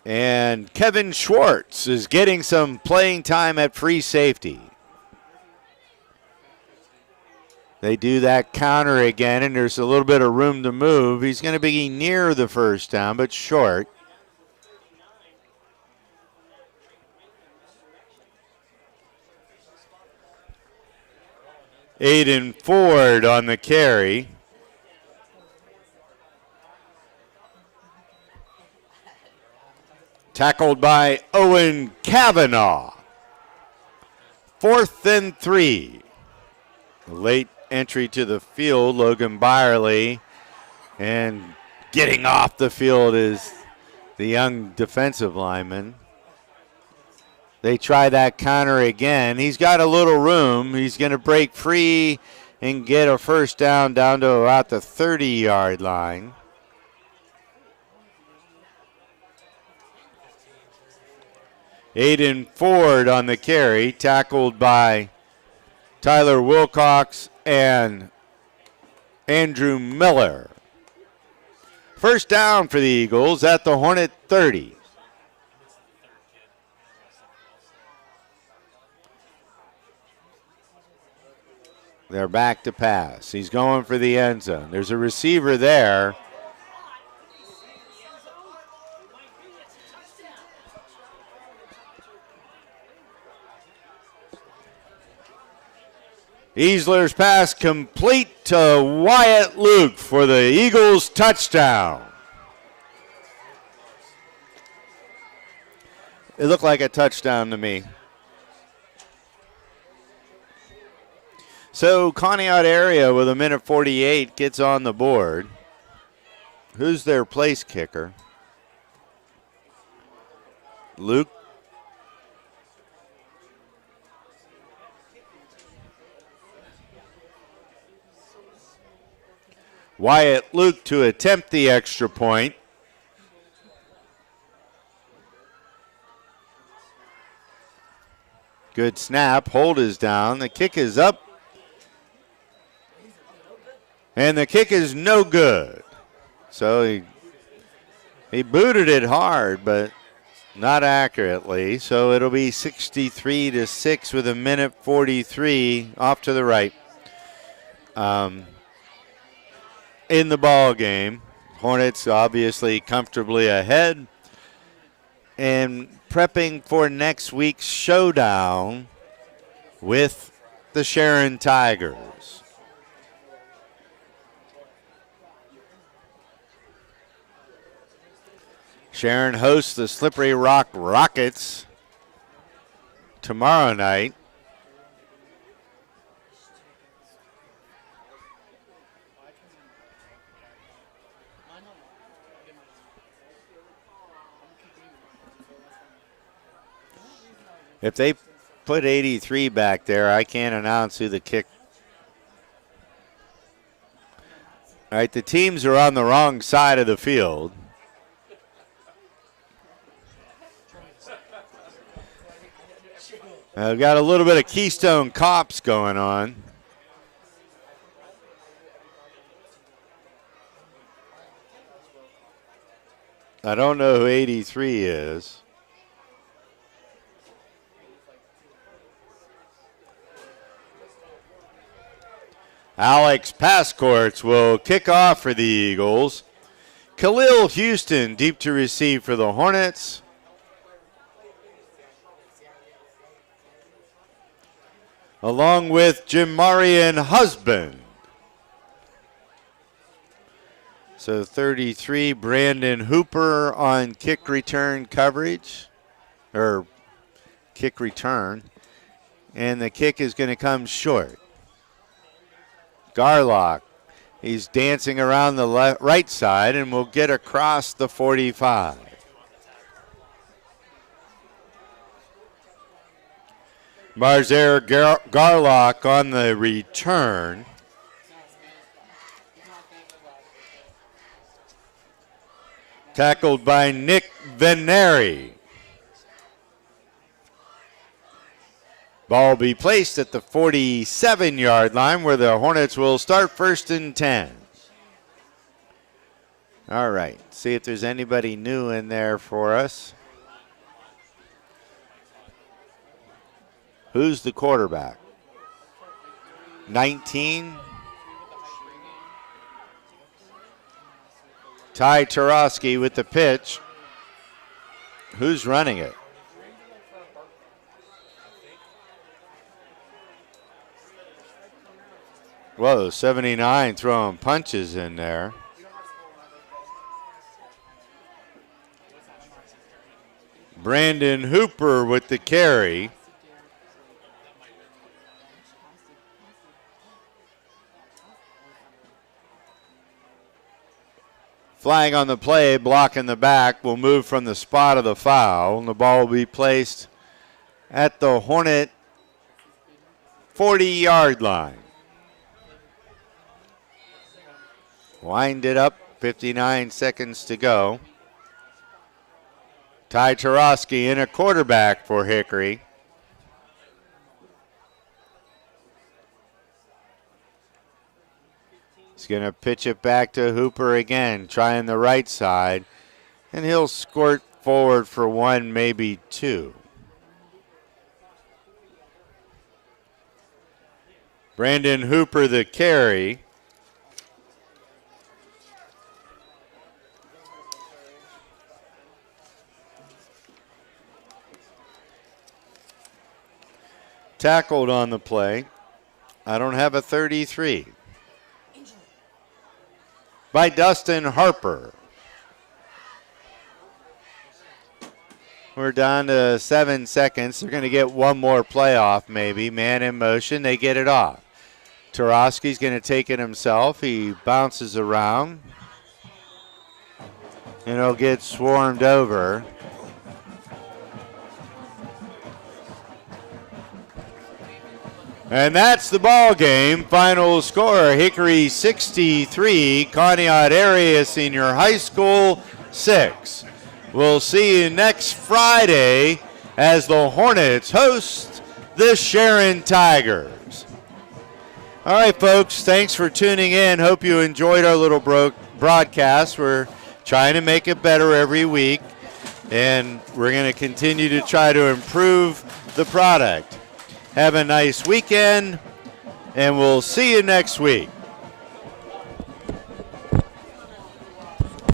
And Kevin Schwartz is getting some playing time at free safety. They do that counter again, and there's a little bit of room to move. He's going to be near the first down, but short. Aiden Ford on the carry. Tackled by Owen Kavanaugh. 4th and 3. Late entry to the field, Logan Byerly. And getting off the field is the young defensive lineman. They try that counter again. He's got a little room. He's going to break free and get a first down to about the 30-yard line. Aiden Ford on the carry, tackled by Tyler Wilcox and Andrew Miller. First down for the Eagles at the Hornet 30. They're back to pass. He's going for the end zone. There's a receiver there. Easler's pass complete to Wyatt Luke for the Eagles touchdown. It looked like a touchdown to me. So Conneaut area with 1:48 gets on the board. Who's their place kicker? Luke. Wyatt Luke to attempt the extra point. Good snap. Hold is down. The kick is up. And the kick is no good. So he booted it hard, but not accurately. So it'll be 63-6 with 1:43 off to the right. In the ball game, Hornets obviously comfortably ahead and prepping for next week's showdown with the Sharon Tigers. Sharon hosts the Slippery Rock Rockets tomorrow night. If they put 83 back there, I can't announce who the kick. All right, the teams are on the wrong side of the field. We've got a little bit of Keystone Cops going on. I don't know who 83 is. Alex Pascourts will kick off for the Eagles. Khalil Houston deep to receive for the Hornets. Along with Jamarian Husband. So 33, Brandon Hooper on kick return coverage, or kick return. And the kick is going to come short. Garlock, he's dancing around the right side and will get across the 45. Marzer Garlock on the return. Tackled by Nick Veneri. Ball be placed at the 47-yard line where the Hornets will start first and 10. All right, see if there's anybody new in there for us. Who's the quarterback? 19. Ty Tarosky with the pitch. Who's running it? Whoa, 79 throwing punches in there. Brandon Hooper with the carry. Flying on the play, blocking the back, will move from the spot of the foul, and the ball will be placed at the Hornet 40-yard line. Wind it up, 59 seconds to go. Ty Tarosky in a quarterback for Hickory. He's going to pitch it back to Hooper again, trying the right side, and he'll squirt forward for one, maybe two. Brandon Hooper the carry. Tackled on the play. I don't have a 33. By Dustin Harper. We're down to 7 seconds. They're going to get one more playoff maybe. Man in motion, they get it off. Tarosky's going to take it himself. He bounces around. And he'll get swarmed over. And that's the ball game. Final score, Hickory 63, Conneaut Area Senior High School 6. We'll see you next Friday as the Hornets host the Sharon Tigers. All right, folks, thanks for tuning in. Hope you enjoyed our little broadcast. We're trying to make it better every week, and we're going to continue to try to improve the product. Have a nice weekend, and we'll see you next week.